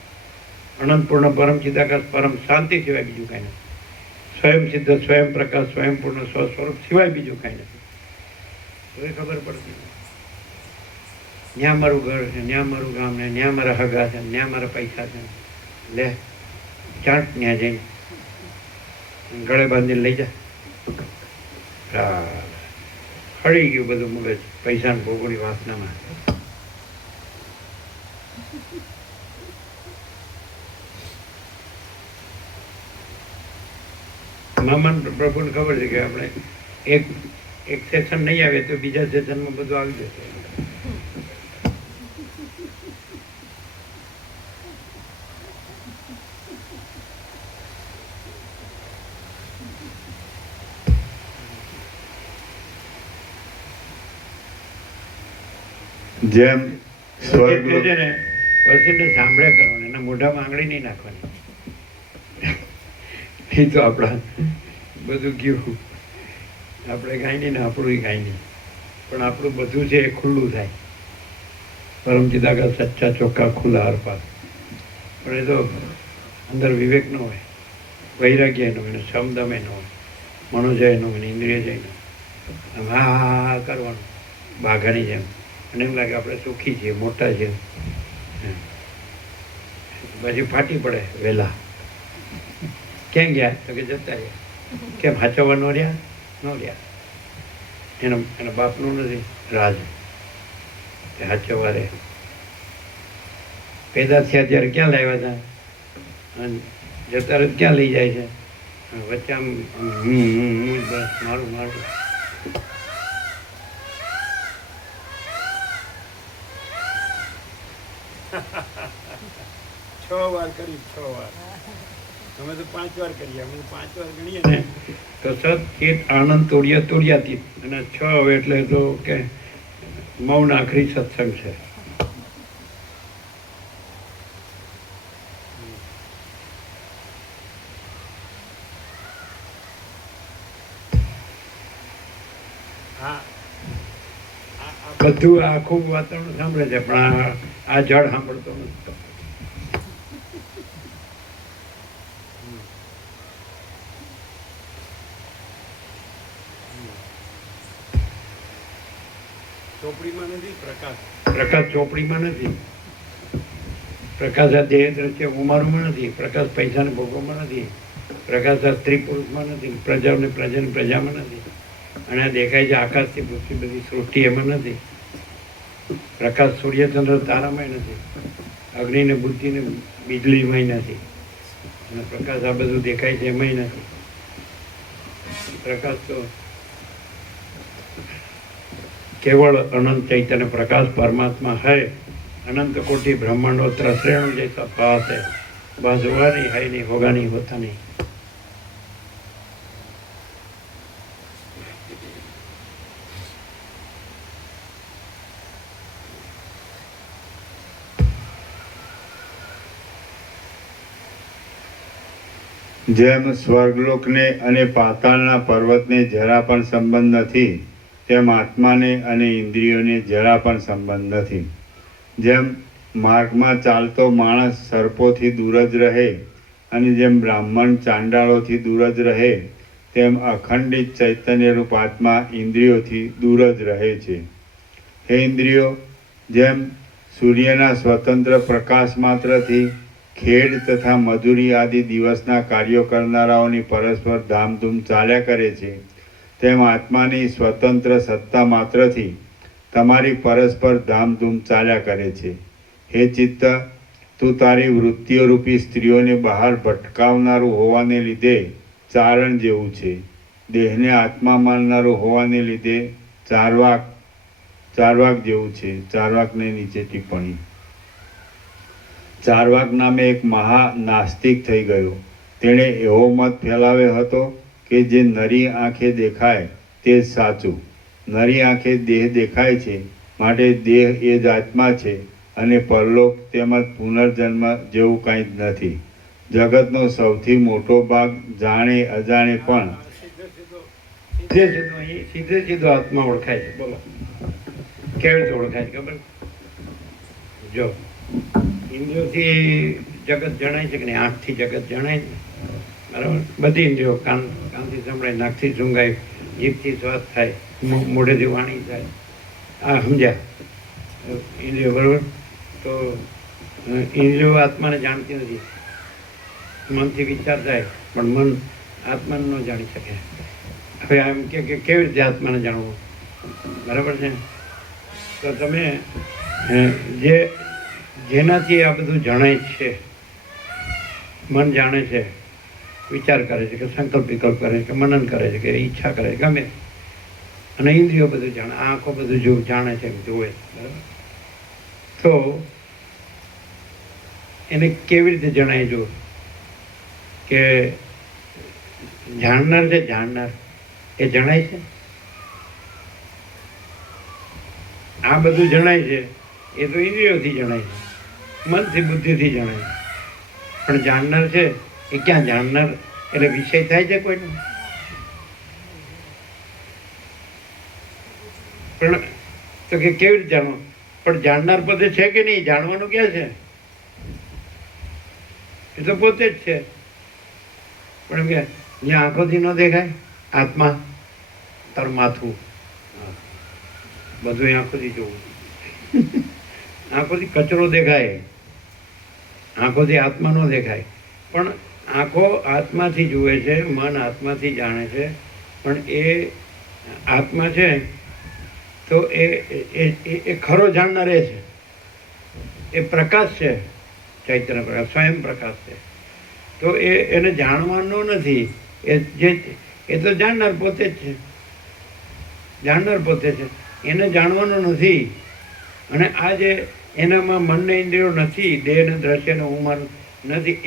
અનંતપૂર્ણ પરમ ચિદાકાશ, પરમ શાંતિ સિવાય બીજું કાંઈ નથી. સ્વયં સિદ્ધ, સ્વયં પ્રકાશ, સ્વયંપૂર્ણ સ્વસ્વરૂપ સિવાય બીજું કાંઈ નથી. તો એ ખબર પડતી નથી. ન્યા મારું ઘર છે, ન્યા મારું ગામ ને, ન્યા મારા હગા છે, ન્યા મારા પૈસા છે. લે ચાટ ત્યાં જઈને ગળે બાંધીને લઈ જા. હળી ગયું બધું મગજ પૈસાની ભોગવણી વાસનામાં. મામાને પ્રભુને ખબર છે કે આપણે એક સેશન નહીં આવે તો બીજા સેશનમાં બધું આવી જશે. જેમ સ્વર્ગ છે ને વસીને સાંભળ્યા કરવાનું, એના મોઢામાં આંગળી નહીં નાખવાની. એ તો આપણા બધું ગયું, આપણે કાંઈ નહીં ને આપણું કાંઈ નહીં, પણ આપણું બધું છે એ ખુલ્લું થાય. પરમ ચિદાકાશ સચ્ચા ચોખ્ખા ખુલ્લા હરપાર. પણ એ તો અંદર વિવેક ન હોય, વૈરાગ્ય ન હોય, સમદમે ન હોય, મનોજય ન હોય, ઇન્દ્રિય જય ન હોય. હા હા હા કરવાનું બાઘાની જેમ. અને એમ લાગે આપણે સુખી છીએ, મોટા છીએ. પછી ફાટી પડે વહેલા. ક્યાં ગયા? તો કે જતા રહ્યા. કેમ? હાચવવા ન રહ્યા? ન રહ્યા. એના બાપનું નથી રાજ, એ હાચવવા રહે. પેદા થયા ત્યારે ક્યાં લાવ્યા હતા અને જતા રહે ક્યાં લઈ જાય છે? વચ્ચે આમ બસ મારું મારું. છ વાર કરી, 6 વાર. અમે તો 5 વાર કરીએ. અમે 5 વાર ગણીએ ને તો સત ચિત આનંદ તોડિયાતી. અને 6 હવે એટલે તો કે મૌન આખરી સત્સંગ છે. બધું આખું વાતાવરણ સાંભળે છે, પણ આ જળ સાંભળતો નથી. ચોપડીમાં નથી પ્રકાશ. પ્રકાશ ચોપડીમાં નથી. પ્રકાશ આ દેહ દ્રશ્ય ઉમારુમાં નથી. પ્રકાશ પૈસાને ભોગવમાં નથી. પ્રકાશ આ સ્ત્રી પુરુષમાં નથી. પ્રજાને પ્રજાની પ્રજામાં નથી. અને આ દેખાય છે આકાશથી પૃથ્વી બધી સૃષ્ટિ એમાં નથી. પ્રકાશ સૂર્યચંદ્ર તારામાં નથી. અગ્નિ ને બુદ્ધિ ને વીજળીમાં નથી. અને પ્રકાશ આ બધું દેખાય છે એમાંય નથી. પ્રકાશ તો केवल अनंत चैतन्य प्रकाश परमात्मा है. अनंत कोटि ब्रह्मांडों त्रसरेणु जैसा पास है. बस हुआ नहीं, है नहीं, होगा नहीं, होता नहीं. જેમ સ્વર્ગલોકને અને પાતાળના પર્વતને જરા પણ સંબંધ નથી, તેમ આત્માને અને ઇન્દ્રિયોને જરા પણ સંબંધ નથી. જેમ માર્ગમાં ચાલતો માણસ સર્પોથી દૂર જ રહે અને જેમ બ્રાહ્મણ ચાંડાળોથી દૂર જ રહે, તેમ અખંડિત ચૈતન્યરૂપ આત્મા ઇન્દ્રિયોથી દૂર જ રહે છે. હે ઇન્દ્રિયો, જેમ સૂર્યના સ્વતંત્ર પ્રકાશ માત્રથી ખેડ તથા મજૂરી આદિ દિવસના કાર્યો કરનારાઓની પરસ્પર ધામધૂમ ચાલ્યા કરે છે, તેમ આત્માની સ્વતંત્ર સત્તા માત્રથી તમારી પરસ્પર ધામધૂમ ચાલ્યા કરે છે. હે ચિત્ત, તું તારી વૃત્તિઓ રૂપી સ્ત્રીઓને બહાર ભટકાવનારું હોવાને લીધે ચારણ જેવું છે. દેહને આત્મા માનનારું હોવાને લીધે ચારવાક જેવું છે. ચારવાકને નીચે ટિપ્પણી. ચારવાક નામે એક મહા નાસ્તિક થઈ ગયો. તેણે એવો મત ફેલાવ્યો હતો કે જે નરી આંખે દેખાય તે જ સાચું. નરી આંખે દેહ દેખાય છે, માટે દેહ એ જ આત્મા છે અને પરલોક તેમજ પુનર્જન્મ જેવું કંઈ જ નથી. જગતનો સૌથી મોટો ભાગ જાણે અજાણે પણ સીધે સીધો આત્મા ઓળખાય છે. બોલો કેવી રીતે ઓળખાય છે ખબર? જો ઇન્દ્રિયોથી જગત જણાય છે કે નહીં? આંખથી જગત જણાય છે, બરાબર? બધી ઇન્દ્રિયો, કાનથી સંભળાય, નાકથી સૂંઘાય, જીભથી શ્વાસ થાય, મોઢેથી વાણી થાય. આ સમજ્યા ઇન્દ્રિયો, બરાબર? તો ઇન્દ્રિયો આત્માને જાણતી નથી. મનથી વિચાર થાય, પણ મન આત્માને ન જાણી શકે. હવે એમ કે કેવી રીતે આત્માને જાણવું, બરાબર છે? તો તમે જેનાથી આ બધું જણાય છે, મન જાણે છે, વિચાર કરે છે, કે સંકલ્પ વિકલ્પ કરે છે, કે મનન કરે છે, કે ઈચ્છા કરે છે, ગમે, અને ઇન્દ્રિયો બધું જાણે, આંખો બધું જો જાણે છે, જોવે, બરાબર? તો એને કેવી રીતે જણાય? જો કે જાણનાર છે, જાણનાર એ જણાય છે. આ બધું જણાય છે એ તો ઇન્દ્રિયોથી જણાય છે, મનથી બુદ્ધિથી જણાય છે. પણ જાણનાર છે એ ક્યાં? જાણનાર એટલે વિષય થાય છે કોઈનો? પણ તો કે કેવી રીતે જાણવું? પણ જાણનાર પોતે છે કે નહીં? જાણવાનું ક્યાં છે? એ તો પોતે જ છે. પણ એમ કે જ્યાં આંખોથી ન દેખાય આત્મા, તારું માથું, બધું આંખોથી જોવું. આંખોથી કચરો દેખાય, આંખોથી આત્મા ન દેખાય. પણ આંખો આત્માથી જુએ છે, મન આત્માથી જાણે છે. પણ એ આત્મા છે તો એ ખરો જાણનાર એ છે. એ પ્રકાશ છે, ચૈતન્ય પ્રકાશ, સ્વયં પ્રકાશ છે. તો એને જાણવાનો નથી. એ તો જાણનાર પોતે જ છે. જાણનાર પોતે છે, એને જાણવાનો નથી. અને આ જે એનામાં મનને ઇન્દ્રિયો નથી, દેહને દ્રશ્યને ઉમાર નથી,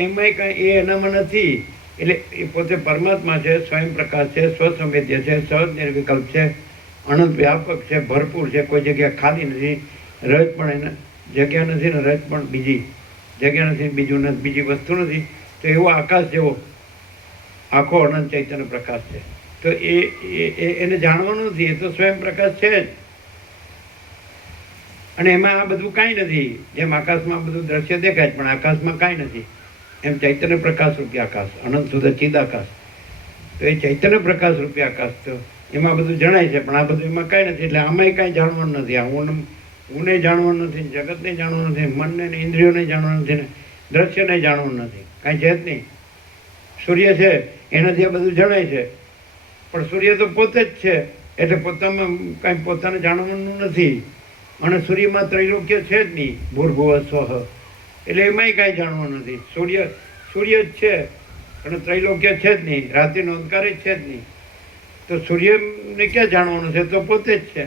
એમાંય કાંઈ એ એનામાં નથી. એટલે એ પોતે પરમાત્મા છે, સ્વયં પ્રકાશ છે, સ્વસંવેદ્ય છે, સહજ નિર્વિકલ્પ છે, અનંત વ્યાપક છે, ભરપૂર છે. કોઈ જગ્યા ખાલી નથી, રજ પણ એને જગ્યા નથી ને રજ પણ બીજી જગ્યા નથી, બીજું નથી, બીજી વસ્તુ નથી. તો એવો આકાશ જેવો આખો અનંત ચૈતન્ય પ્રકાશ છે. તો એને જાણવાનું નથી, એ તો સ્વયં પ્રકાશ છે જ. અને એમાં આ બધું કાંઈ નથી. જેમ આકાશમાં બધું દ્રશ્ય દેખાય પણ આકાશમાં કાંઈ નથી, એમ ચૈતન્ય પ્રકાશ રૂપી આકાશ, અનંત શુદ્ધ ચિદ આકાશ. તો એ ચૈતન્ય પ્રકાશ રૂપી આકાશ, તો એમાં બધું જણાય છે પણ આ બધું એમાં કાંઈ નથી. એટલે આમાંય કાંઈ જાણવાનું નથી. આ હુંને જાણવાનું નથી, જગતને જાણવાનું નથી, મનને ને ઇન્દ્રિયોને જાણવાનું નથી, ને દ્રશ્યને જાણવાનું નથી, કાંઈ છે જ નહીં. સૂર્ય છે એનાથી આ બધું જણાય છે, પણ સૂર્ય તો પોતે જ છે, એટલે પોતામાં કાંઈ પોતાને જાણવાનું નથી. અને સૂર્યમાં ત્રૈલોક્ય છે જ નહીં, ભૂર્ભુવ સ્વઃ, એટલે એમાંય કાંઈ જાણવાનું નથી. સૂર્ય જ છે અને ત્રૈલોક્ય છે જ નહીં, રાત્રિનો અંધકાર જ છે જ નહીં. તો સૂર્યને ક્યાં જાણવાનું છે? તો પોતે જ છે.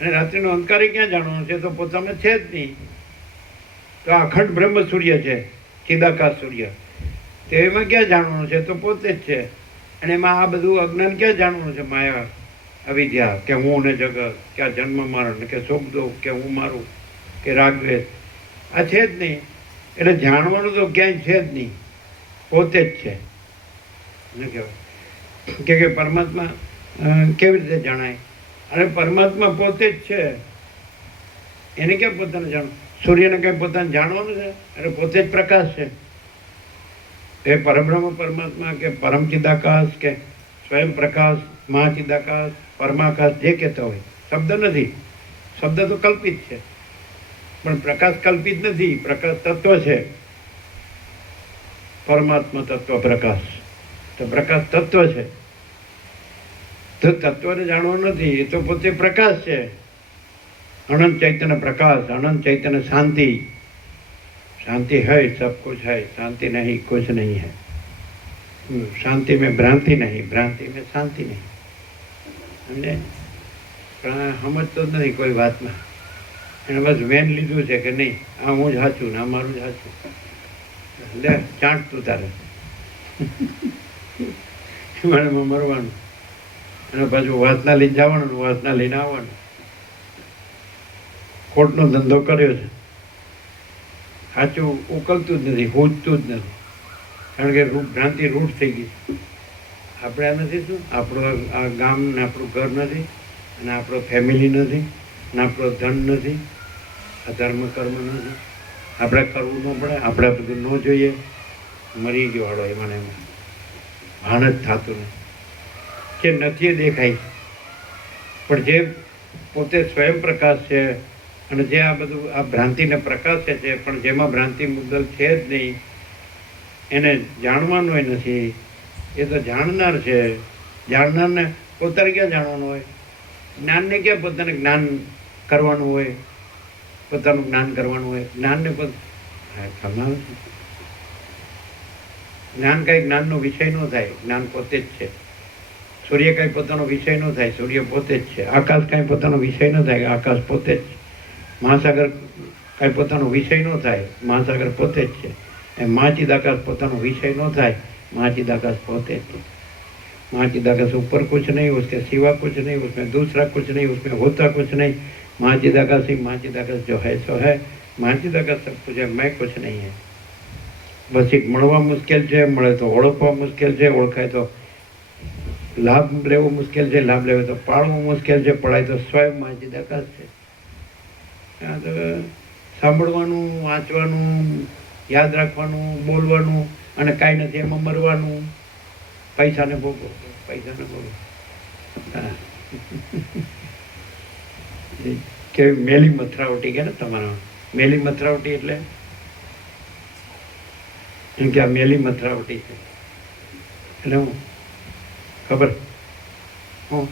અને રાત્રિનો અંધકાર ક્યાં જાણવાનું છે? તો પોતામાં છે જ નહીં. તો અખંડ બ્રહ્મ સૂર્ય છે, ચિદાકાશ સૂર્ય, તો એમાં ક્યાં જાણવાનું છે? તો પોતે જ છે. અને એમાં આ બધું અજ્ઞાન ક્યાં જાણવાનું છે? માયા, અવિદ્યા, કે હું ને જગત, કે આ જન્મ મરણ, કે સુખ દુઃખ, કે હું મારું, કે રાગદ્વેષ, આ છે જ નહીં. એટલે જાણવાનું તો ક્યાંય છે જ નહીં, પોતે જ છે. શું કહેવાય કે પરમાત્મા કેવી રીતે જણાય? અને પરમાત્મા પોતે જ છે, એને ક્યાં પોતાને જાણવું? સૂર્યને કંઈ પોતાને જાણવાનું છે? એટલે પોતે જ પ્રકાશ છે. એ પરબ્રહ્મ પરમાત્મા કે પરમ ચિદાકાશ કે સ્વયં પ્રકાશ, મહાચિદાકાશ, પરમાકાશ, જે કહેતા હોય, શબ્દ નથી. શબ્દ તો કલ્પિત છે, પણ પ્રકાશ કલ્પિત નથી. પ્રકાશ તત્વ છે, પરમાત્મા તત્વ પ્રકાશ. તો પ્રકાશ તત્વ છે, તો તત્વને જાણવાનું નથી. એ તો પોતે પ્રકાશ છે, અનંત ચૈતન્ય પ્રકાશ, અનંત ચૈતન્ય શાંતિ. शांति है, सब कुछ है, शांति नहीं कुछ नहीं है. शांति में भ्रांति नहीं, भ्रांति में शांति नहीं. અને સમજતો જ નથી કોઈ વાતમાં. એને બસ વેન લીધું છે કે નહીં, આ હું જ સાચું ને આ મારું જ સાચું. લે ચાંટતું તારે એમાં મરવાનું. અને પાછું વાસના લઈને જવાનું, વાસના લઈને આવવાનું. ખોટનો ધંધો કર્યો છે. સાચું ઉકલતું જ નથી, હોજતું જ નથી, કારણ કે ભ્રાંતિ રૂઢ થઈ ગઈ. આપણે આ નથી, શું આપણું આ ગામ ને આપણું ઘર નથી, અને આપણો ફેમિલી નથી, અને આપણો ધન નથી, આ ધર્મ કર્મ નથી, આપણે કરવું ન પડે, આપણે બધું ન જોઈએ. મરી ગયો હાડો એમાં એમાં ભાન જ થતું નથી કે નથી દેખાય. પણ જે પોતે સ્વયં પ્રકાશ છે, અને જે આ બધું આ ભ્રાંતિને પ્રકાશે છે, પણ જેમાં ભ્રાંતિ મુદ્દલ છે જ નહીં, એને જાણવાનું નથી. એ તો જાણનાર છે. જાણનારને પોતાને ક્યાં જાણવાનું હોય? જ્ઞાનને ક્યાં પોતાને જ્ઞાન કરવાનું હોય? પોતાનું જ્ઞાન કરવાનું હોય? જ્ઞાનને સમાવે છે. જ્ઞાન કાંઈ જ્ઞાનનો વિષય ન થાય, જ્ઞાન પોતે જ છે. સૂર્ય કાંઈ પોતાનો વિષય ન થાય, સૂર્ય પોતે જ છે. આકાશ કાંઈ પોતાનો વિષય ન થાય, આકાશ પોતે જ છે. મહાસાગર કાંઈ પોતાનો વિષય ન થાય, મહાસાગર પોતે જ છે. એમ મહાચિદાકાશ પોતાનો વિષય ન થાય, મહાचीदाकाश पोते थे। महाचीदाकाश ऊपर कुछ नहीं, उसके सिवा कुछ नहीं, उसमें दूसरा कुछ नहीं, उसमें होता कुछ नहीं। महाचीदाकाश ही महाचीदाकाश जो है सो है। महाचीदाकाश सब कुछ है, मैं कुछ नहीं है। बस एक મળવા મુશ્કેલ છે, મળે તો ઓળખવા મુશ્કેલ છે, ઓળખાય તો લાભ લેવો મુશ્કેલ છે, લાભ લેવો તો પાળવું મુશ્કેલ છે, પડાય તો સ્વયં महाचीदाकाश છે। આ તો સાંભળવાનું, વાંચવાનું, યાદ રાખવાનું, બોલવાનું અને કાંઈ નથી એમાં મરવાનું, પૈસાને ભોગવો, પૈસાને ભોગવો। કેવી મેલી મથરાવટી કે ને તમારા મેલી મથરાવટી એટલે એમ કે આ મેલી મથરાવટી છે એટલે હું ખબર હું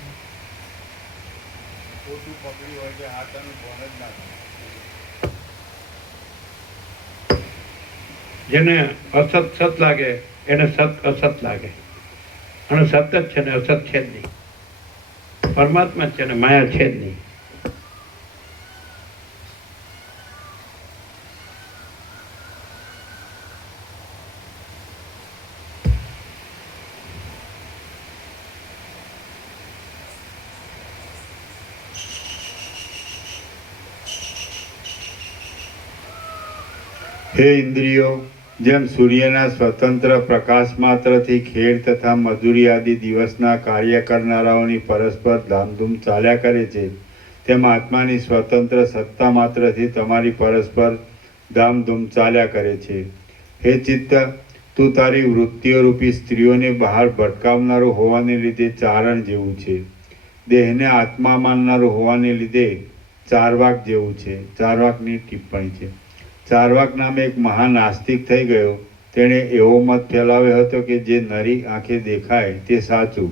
જેને અસત સત લાગે એને સત અસત લાગે, અને સત જ છે ને અસત છે જ નહીં, પરમાત્મા જ છે ને માયા છે જ નહીં। હે ઇન્દ્રિયો, જેમ સૂર્યના સ્વતંત્ર પ્રકાશ માત્રથી ખેડ તથા મજૂરી આદિ દિવસના કાર્ય કરનારાઓની પરસ્પર ધામધૂમ ચાલ્યા કરે છે, તેમ આત્માની સ્વતંત્ર સત્તા માત્રથી તમારી પરસ્પર ધામધૂમ ચાલ્યા કરે છે. હે ચિત્ત, તું તારી વૃત્તિઓ રૂપી સ્ત્રીઓને બહાર ભટકાવનારું હોવાને લીધે ચારણ જેવું છે. દેહને આત્મા માનનારું હોવાને લીધે ચારવાક જેવું છે. ચારવાકની ટિપ્પણી છે. ચારવાક નામે એક મહાન નાસ્તિક થઈ ગયો. તેણે એવો મત ફેલાવ્યો હતો કે જે નરી આંખે દેખાય તે સાચું.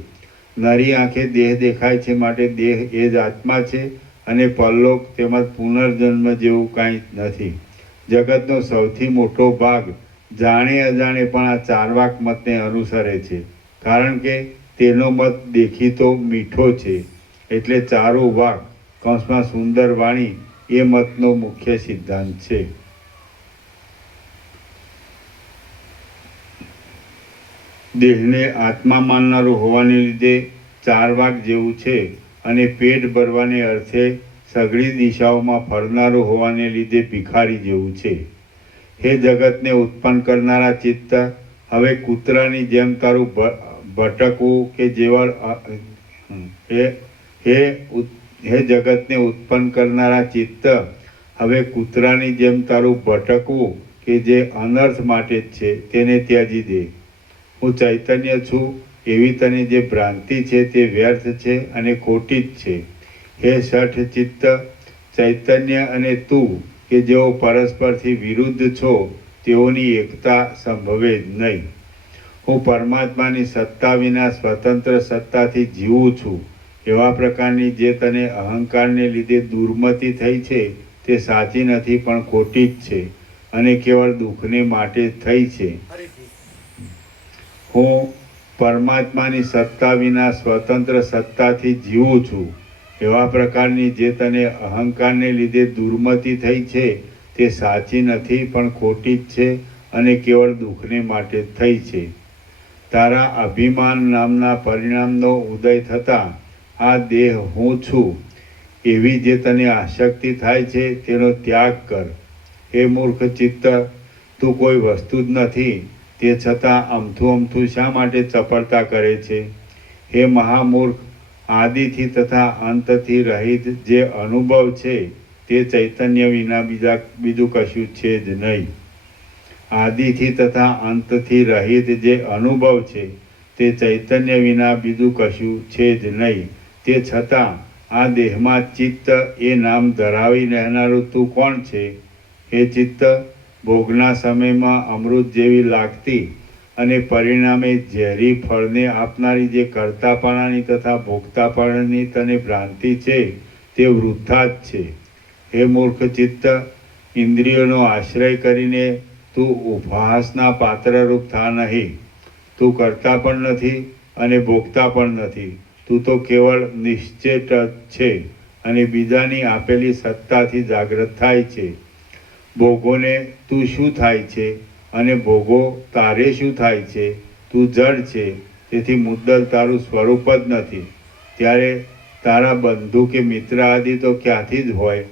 નરી આંખે દેહ દેખાય છે માટે દેહ એ જ આત્મા છે અને પરલોક તેમજ પુનર્જન્મ જેવું કાંઈ નથી. જગતનો સૌથી મોટો ભાગ જાણે અજાણે પણ આ ચારવાક મતને અનુસરે છે, કારણ કે તેનો મત દેખીતો મીઠો છે. એટલે ચારો વાક કૌંસમાં સુંદર વાણી એ મતનો મુખ્ય સિદ્ધાંત છે. દેહને આત્મા માનનારું હોવાને લીધે ચારવાક જેવું છે અને પેટ ભરવાને અર્થે સઘળી દિશાઓમાં ફરનારું હોવાને લીધે ભિખારી જેવું છે. હે જગતને ઉત્પન્ન કરનારા ચિત્ત, હવે કૂતરાની જેમ તારું ભટકવું કે જેવા હે જગતને ઉત્પન્ન કરનારા ચિત્ત, હવે કૂતરાની જેમ તારું ભટકવું કે જે અનર્થ માટે જ છે તેને ત્યજી દે. હું ચૈતન્ય છું એવી તને જે ભ્રાંતિ છે તે વ્યર્થ છે અને ખોટી જ છે. હે શઠ ચિત્ત, ચૈતન્ય અને તું કે જેઓ પરસ્પરથી વિરુદ્ધ છો તેઓની એકતા સંભવે જ નહીં. હું પરમાત્માની સત્તા વિના સ્વતંત્ર સત્તાથી જીવું છું એવા પ્રકારની જે તને અહંકારને લીધે દુર્મતિ થઈ છે તે સાચી નથી પણ ખોટી જ છે અને કેવળ દુઃખને માટે થઈ છે. હું પરમાત્માની સત્તા વિના સ્વતંત્ર સત્તાથી જીવું છું એવા પ્રકારની જે તને અહંકારને લીધે દુર્મતિ થઈ છે તે સાચી નથી પણ ખોટી જ છે અને કેવળ દુઃખને માટે થઈ છે. તારા અભિમાન નામના પરિણામનો ઉદય થતાં આ દેહ હું છું એવી જે તને આસક્તિ થાય છે તેનો ત્યાગ કર. હે મૂર્ખ ચિત્ત, તું કોઈ વસ્તુ જ નથી તે છતાં અમથું શા માટે ચપળતા કરે છે? હે મહામૂર્ખ, આદિથી તથા અંતથી રહિત જે અનુભવ છે તે ચૈતન્ય વિના બીજું કશું છે જ નહીં. આદિથી તથા અંતથી રહિત જે અનુભવ છે તે ચૈતન્ય વિના બીજું કશું છે જ નહીં. તે છતાં આ દેહમાં ચિત્ત એ નામ ધરાવી રહેનારું તું કોણ છે? હે ચિત્ત, ભોગના સમયમાં અમૃત જેવી લાગતી અને પરિણામે ઝેરી ફળને આપનારી જે કર્તાપણાની તથા ભોગતાપણાની તને ભ્રાંતિ છે તે વૃથા જ છે. હે મૂર્ખ ચિત્ત, ઇન્દ્રિયોનો આશ્રય કરીને તું ઉપહાસના પાત્રરૂપ થા નહીં. તું કરતા પણ નથી અને ભોગતા પણ નથી. તું તો કેવળ નિશ્ચેત જ છે અને બીજાની આપેલી સત્તાથી જાગૃત થાય છે. ભોગોને તું શું થાય છે અને ભોગો તારે શું થાય છે? તું જડ છે, તેથી મુદ્દલ તારું સ્વરૂપ જ નથી. ત્યારે તારા બંધુ કે મિત્ર આદિ તો ક્યાંથી જ હોય?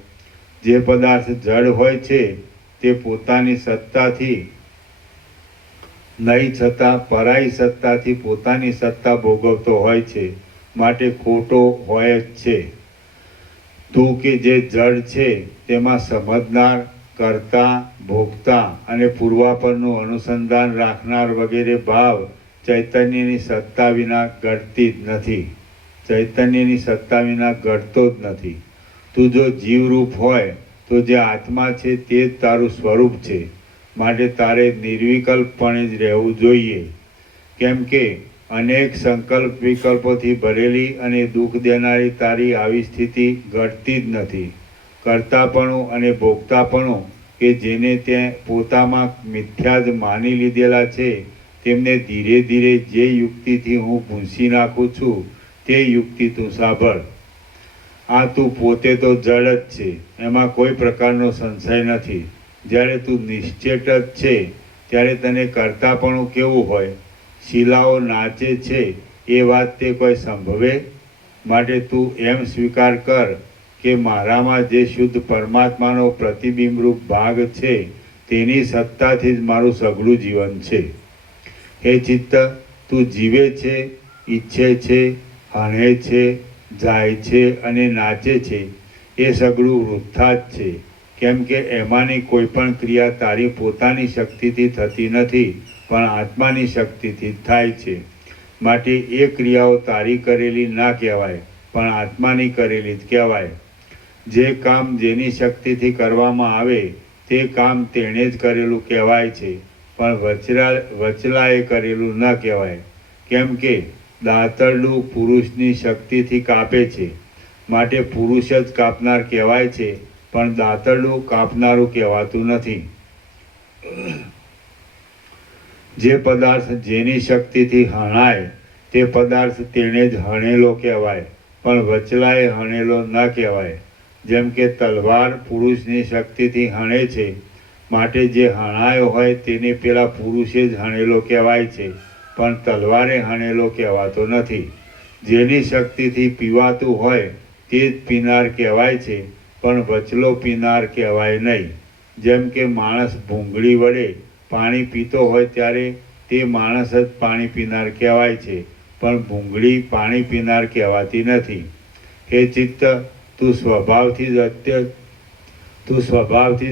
જે પદાર્થ જડ હોય છે તે પોતાની સત્તાથી નહીં છતાં પરાઈ સત્તાથી પોતાની સત્તા ભોગવતો હોય છે, માટે ખોટો હોય જ છે. તું કે જે જડ છે તેમાં સમજનાર, કરતા, ભોગતા અને પૂર્વાપરનું અનુસંધાન રાખનાર વગેરે ભાવ ચૈતન્યની સત્તા વિના ઘટતી જ નથી. ચૈતન્યની સત્તા વિના ઘટતો જ નથી. તું જો જીવરૂપ હોય તો જે આત્મા છે તે જ તારું સ્વરૂપ છે. માટે તારે નિર્વિકલ્પપણે જ રહેવું જોઈએ. કેમ કે અનેક સંકલ્પ વિકલ્પોથી ભરેલી અને દુઃખ દેનારી તારી આવી સ્થિતિ ઘટતી જ નથી. કરતાપણું અને ભોગતાપણું કે જેને તે પોતામાં મિથ્યા જ માની લીધેલા છે તેમને ધીરે ધીરે જે યુક્તિથી હું ભૂંસી નાખું છું તે યુક્તિ તું સાંભળ. આ તું પોતે તો જડ જ છે, એમાં કોઈ પ્રકારનો સંશય નથી. જ્યારે તું નિશ્ચેત જ છે ત્યારે તને કરતાપણું કેવું હોય? શિલાઓ નાચે છે એ વાત તે કોઈ સંભવે? માટે તું એમ સ્વીકાર કર કે મારામાં જે શુદ્ધ પરમાત્માનો પ્રતિબિંબરૂપ ભાગ છે તેની સત્તાથી જ મારું સઘળું જીવન છે. હે ચિત્ત, તું જીવે છે, ઈચ્છે છે, હણે છે, જાય છે અને નાચે છે એ સઘળું વૃથા જ છે. કેમ કે એમાંની કોઈ પણ ક્રિયા તારી પોતાની શક્તિથી થતી નથી, પણ આત્માની શક્તિથી જ થાય છે. માટે એ ક્રિયાઓ તારી કરેલી ના કહેવાય, પણ આત્માની કરેલી જ કહેવાય. જે કામ જેની શક્તિથી કરવામાં આવે તે કામ તેણે જ કરેલું કહેવાય છે, પણ વચલાએ કરેલું ન કહેવાય. કેમ કે દાતરડું પુરુષની શક્તિથી કાપે છે, માટે પુરુષ જ કાપનાર કહેવાય છે, પણ દાતરડું કાપનારું કહેવાતું નથી. જે પદાર્થ જેની શક્તિથી હણાય તે પદાર્થ તેણે જ હણેલો કહેવાય, પણ વચલાએ હણેલો ન કહેવાય. જેમ કે તલવાર પુરુષની શક્તિથી હણે છે, માટે જે હણાયો હોય તેને પેલા પુરુષે જ હણેલો કહેવાય છે, પણ તલવારે હણેલો કહેવાતો નથી. જેની શક્તિથી પીવાતું હોય તે જ પીનાર કહેવાય છે, પણ વચલો પીનાર કહેવાય નહીં. જેમ કે માણસ ભૂંગળી વડે પાણી પીતો હોય ત્યારે તે માણસ જ પાણી પીનાર કહેવાય છે, પણ ભૂંગળી પાણી પીનાર કહેવાતી નથી. હે ચિત્ત, તું સ્વભાવથી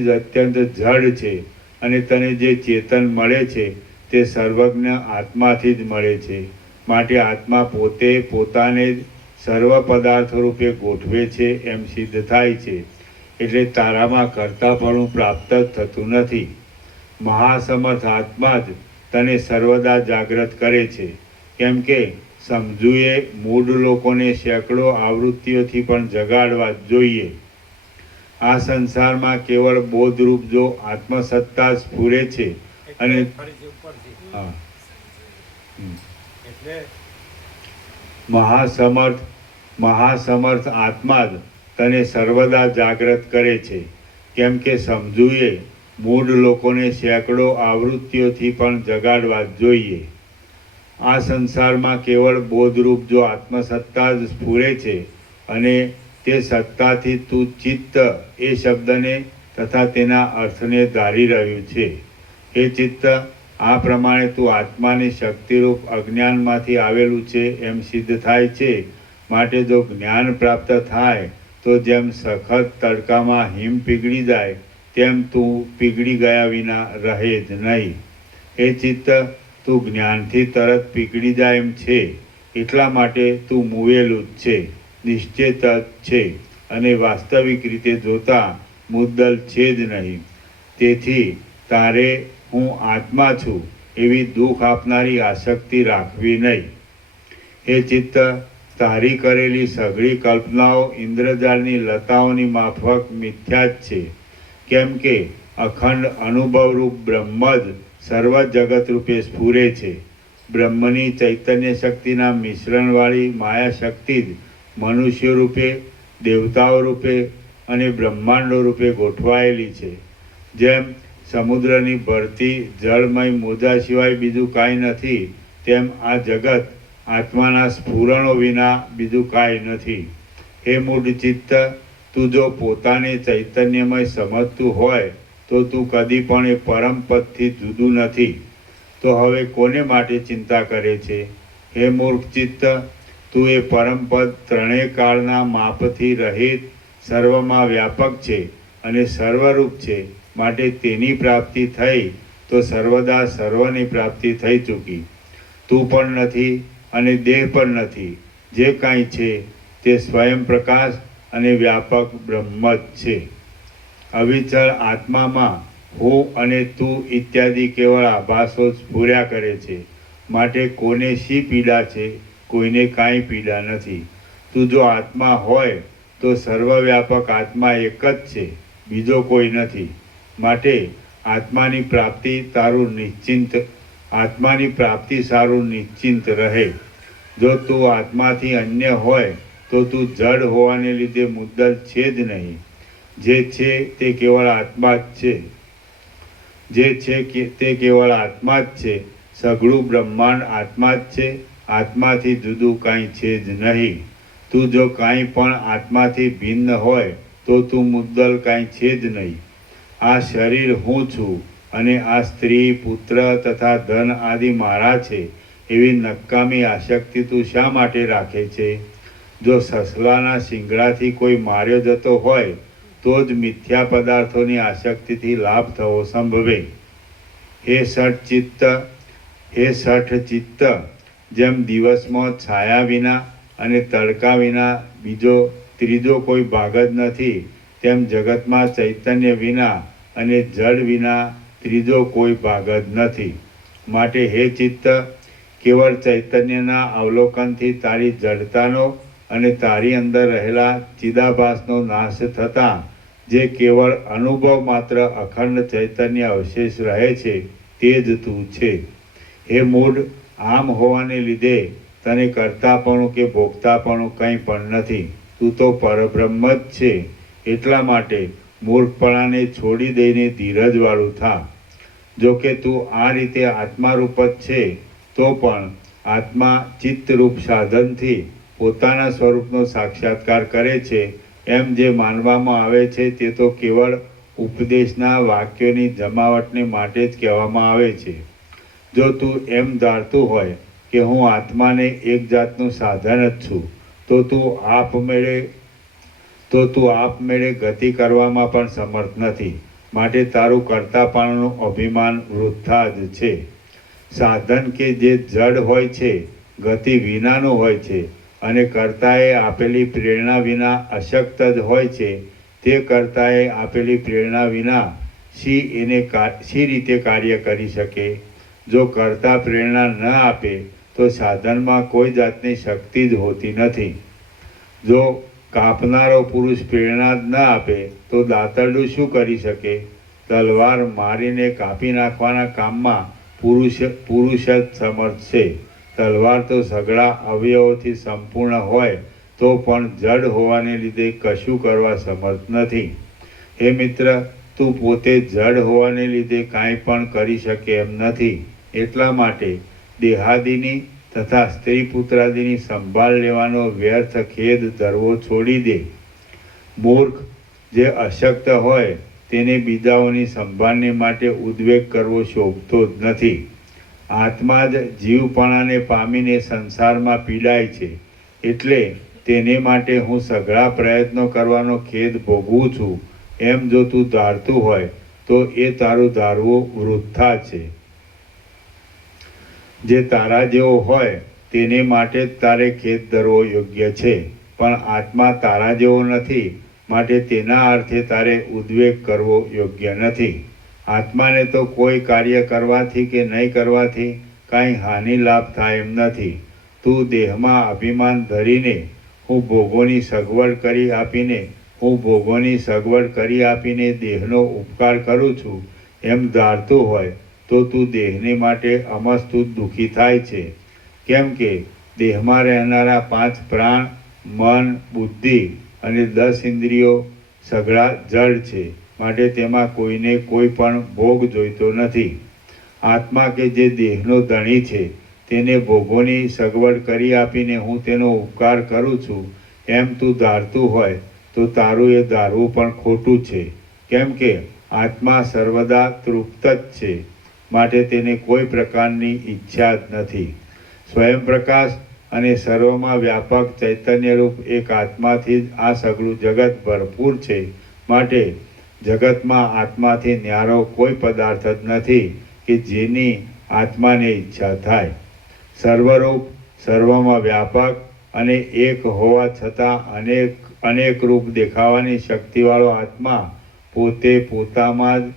જ અત્યંત જડ છે, અને તને જે ચેતન મળે છે તે સર્વજ્ઞ આત્માથી જ મળે છે. માટે આત્મા પોતે પોતાને જ સર્વ પદાર્થ રૂપે ગોઠવે છે એમ સિદ્ધ થાય છે. એટલે તારામાં કર્તાપણું પ્રાપ્ત જ થતું નથી. મહાસમર્થ આત્મા જ તને સર્વદા જાગ્રત કરે છે. કેમ કે સમજુએ મૂઢ લોકોને સેંકડો આવૃત્તિઓથી પણ જગાડવા જ જોઈએ. આ સંસારમાં કેવળ બોધરૂપ જો આત્મસત્તા સ્ફુરે છે અને હા મહાસમર્થ આત્મા જ તને સર્વદા જાગ્રત કરે છે. કેમ કે સમજુએ મૂઢ લોકોને સેંકડો આવૃત્તિઓથી પણ જગાડવા જ જોઈએ. આ સંસારમાં કેવળ બોધરૂપ જો આત્મસત્તા જ સ્ફુરે છે, અને તે સત્તાથી તું ચિત્ત એ શબ્દને તથા તેના અર્થને ધારી રહ્યું છે. એ ચિત્ત, આ પ્રમાણે તું આત્માની શક્તિરૂપ અજ્ઞાનમાંથી આવેલું છે એમ સિદ્ધ થાય છે. માટે જો જ્ઞાન પ્રાપ્ત થાય તો જેમ સખત તડકામાં હિમ પીગળી જાય તેમ તું પીગળી ગયા વિના રહે જ નહીં. એ ચિત્ત, તું જ્ઞાનથી તરત પીગળી જાય એમ છે, એટલા માટે તું મુવેલું જ છે, નિશ્ચેત જ છે, અને વાસ્તવિક રીતે જોતા મુદ્દલ છે જ નહીં. તેથી તારે હું આત્મા છું એવી દુઃખ આપનારી આસક્તિ રાખવી નહીં. હે ચિત્ત, તારી કરેલી સઘળી કલ્પનાઓ ઇન્દ્રજાળની લતાઓની માફક મિથ્યા જ છે. કેમ કે અખંડ અનુભવરૂપ બ્રહ્મ જ સર્વ જગત રૂપે સ્ફુરે છે. બ્રહ્મની ચૈતન્ય શક્તિના મિશ્રણવાળી માયા શક્તિ જ મનુષ્ય રૂપે, દેવતાઓ રૂપે અને બ્રહ્માંડો રૂપે ગોઠવાયેલી છે. જેમ સમુદ્રની ભરતી જળમય મોજા સિવાય બીજું કાંઈ નથી, તેમ આ જગત આત્માના સ્ફુરણો વિના બીજું કાંઈ નથી. હે મૂઢ ચિત્ત, તું જો પોતાને ચૈતન્યમય સમજતું હોય તો તું કદી પણ એ પરમ પદથી જુદું નથી. તો હવે કોને માટે ચિંતા કરે છે? હે મૂર્ખ ચિત્ત, તું એ પરમ પદ ત્રણેય કાળના માપથી રહિત સર્વમાં વ્યાપક છે અને સર્વરૂપ છે. માટે તેની પ્રાપ્તિ થઈ તો સર્વદા સર્વની પ્રાપ્તિ થઈ ચૂકી. તું પણ નથી અને દેહ પણ નથી. જે કાંઈ છે તે સ્વયં પ્રકાશ અને વ્યાપક બ્રહ્મ જ છે. અવિચળ આત્મામાં હું અને તું ઇત્યાદિ કેવળ આભાસો જ સ્ફુર્યા કરે છે. માટે કોને શી પીડા છે? કોઈને કાંઈ પીડા નથી. તું જો આત્મા હોય તો સર્વવ્યાપક આત્મા એક જ છે, બીજો કોઈ નથી. માટે આત્માની પ્રાપ્તિ સારું નિશ્ચિંત રહે. જો તું આત્માથી અન્ય હોય તો તું જડ હોવાને લીધે મુદ્દલ છે જ નહીં. જે છે તે કેવળ આત્મા જ છે. સઘળું બ્રહ્માંડ આત્મા જ છે. આત્માથી જુદું કાંઈ છે જ નહીં. તું જો કાંઈ પણ આત્માથી ભિન્ન હોય તો તું મુદ્દલ કાંઈ છે જ નહીં. આ શરીર હું છું અને આ સ્ત્રી પુત્ર તથા ધન આદિ મારા છે એવી નકામી આસક્તિ તું શા માટે રાખે છે? જો સસલાના શિંગડાથી કોઈ માર્યો જતો હોય તો જ મિથ્યા પદાર્થોની આસક્તિથી લાભ થવો સંભવે. હે શઠ ચિત્ત, જેમ દિવસમાં છાયા વિના અને તડકા વિના ત્રીજો કોઈ ભાગ જ નથી, તેમ જગતમાં ચૈતન્ય વિના અને જળ વિના ત્રીજો કોઈ ભાગ જ નથી. માટે હે ચિત્ત, કેવળ ચૈતન્યના અવલોકનથી તારી જડતાનો અને તારી અંદર રહેલા ચિદાભાસનો નાશ થતાં જે કેવળ અનુભવ માત્ર અખંડ ચૈતન્ય અવશેષ રહે છે તે જ તું છે. હે મૂઢ, આમ હોવાને લીધે તને કરતાપણું કે ભોગતાપણું કંઈ પણ નથી. તું તો પરબ્રહ્મ જ છે. એટલા માટે મૂર્ખપણાને છોડી દઈને ધીરજવાળું થા. જો કે તું આ રીતે આત્મારૂપ જ છે તો પણ આત્મા ચિત્તરૂપ સાધનથી પોતાના સ્વરૂપનો સાક્ષાત્કાર કરે છે એમ જે માનવામાં આવે છે તે તો કેવળ ઉપદેશના વાક્યોની જમાવટને માટે જ કહેવામાં આવે છે. જો તું એમ ધારતું હોય કે હું આત્માને એક જાતનું સાધન જ છું તો તું આપમેળે ગતિ કરવામાં પણ સમર્થ નથી. માટે તારું કરતાપણાનું અભિમાન વૃથા જ છે. સાધન કે જે જડ હોય છે, ગતિ વિનાનું હોય છે અને કર્તાએ આપેલી પ્રેરણા વિના અશક્ત જ હોય છે, તે કર્તાએ આપેલી પ્રેરણા વિના શી રીતે કાર્ય કરી શકે? જો કર્તા પ્રેરણા ન આપે તો સાધનમાં કોઈ જાતની શક્તિ જ હોતી નથી. જો કાપનારો પુરુષ પ્રેરણા જ ન આપે તો દાતરડું શું કરી શકે? તલવાર મારીને કાપી નાખવાના કામમાં પુરુષ જ સમર્થ છે. તલવાર તો સઘળા અવયવોથી સંપૂર્ણ હોય તો પણ જડ હોવાને લીધે કશું કરવા સમર્થ નથી. હે મિત્ર, તું પોતે જડ હોવાને લીધે કાંઈ પણ કરી શકે એમ નથી. એટલા માટે દેહાદિની તથા સ્ત્રી પુત્રાદિની સંભાળ લેવાનો વ્યર્થ ખેદ ધરવો છોડી દે. મૂર્ખ, જે અશક્ત હોય તેને બીજાઓની સંભાળને માટે ઉદ્વેગ કરવો શોભતો જ નથી. આત્મા જ જીવપણાને પામીને સંસારમાં પીડાય છે. એટલે તેને માટે હું સઘળા પ્રયત્નો કરવાનો ખેદ ભોગવું છું એમ જો તું ધારતું હોય તો એ તારું ધારવું વૃથા છે. જે તારા જેવો હોય તેને માટે જ તારે ખેદ ધરવો યોગ્ય છે, પણ આત્મા તારા જેવો નથી, માટે તેના અર્થે તારે ઉદ્વેગ કરવો યોગ્ય નથી. આત્માને તો કોઈ કાર્ય કરવાથી કે નહીં કરવાથી કાંઈ હાનિ લાભ થાય એમ નથી. તું દેહમાં અભિમાન ધરીને હું ભોગોની સગવડ કરી આપીને દેહનો ઉપકાર કરું છું એમ ધારતું હોય તો તું દેહને માટે અમસ્તુ દુઃખી થાય છે. કેમ કે દેહમાં રહેનારા 5 પ્રાણ, મન, બુદ્ધિ અને 10 ઇન્દ્રિયો સઘળા જડ છે. માટે તેમાં કોઈને કોઈ પણ ભોગ જોઈતો નથી. આત્મા કે જે દેહનો ધણી છે તેને ભોગોની સગવડ કરી આપીને હું તેનો ઉપકાર કરું છું એમ તું ધારતું હોય તો તારું એ ધારવું પણ ખોટું છે. કેમ કે આત્મા સર્વદા તૃપ્ત જ છે. માટે તેને કોઈ પ્રકારની ઈચ્છા જ નથી. સ્વયં પ્રકાશ અને સર્વમાં વ્યાપક ચૈતન્યરૂપ એક આત્માથી જ આ સઘળું જગત ભરપૂર છે. માટે જગતમાં આત્માથી ન્યારો કોઈ પદાર્થ જ નથી કે જેની આત્માને ઈચ્છા થાય. સર્વરૂપ, સર્વમાં વ્યાપક અને એક હોવા છતાં અનેક રૂપ દેખાવાની શક્તિવાળો આત્મા પોતે પોતામાં જ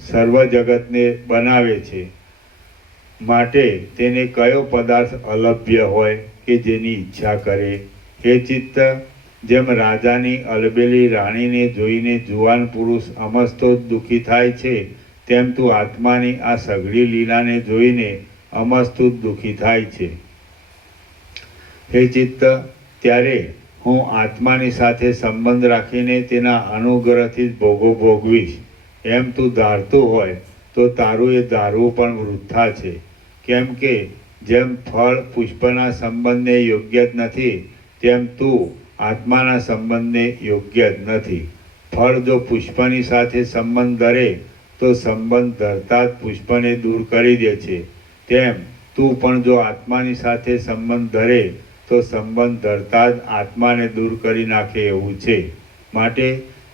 સર્વ જગતને બનાવે છે. માટે તેને કયો પદાર્થ અલભ્ય હોય કે જેની ઈચ્છા કરે? હે ચિત્ત, જેમ રાજાની અલબેલી રાણીને જોઈને જુવાન પુરુષ અમસ્તો જ દુઃખી થાય છે, તેમ તું આત્માની આ સઘળી લીલાને જોઈને અમસ્તુ જ દુઃખી થાય છે. હે ચિત્ત, ત્યારે હું આત્માની સાથે સંબંધ રાખીને તેના અનુગ્રહથી જ ભોગો ભોગવીશ એમ તું ધારતું હોય તો તારું એ ધારવું પણ વૃથા છે. કેમ કે જેમ ફળ પુષ્પના સંબંધને યોગ્ય જ નથી તેમ તું આત્માના સંબંધને યોગ્ય જ નથી. ફળ જો પુષ્પની સાથે સંબંધ ધરે તો સંબંધ ધરતા જ પુષ્પને દૂર કરી દે છે, તેમ તું પણ જો આત્માની સાથે સંબંધ ધરે તો સંબંધ ધરતા જ આત્માને દૂર કરી નાખે એવું છે. માટે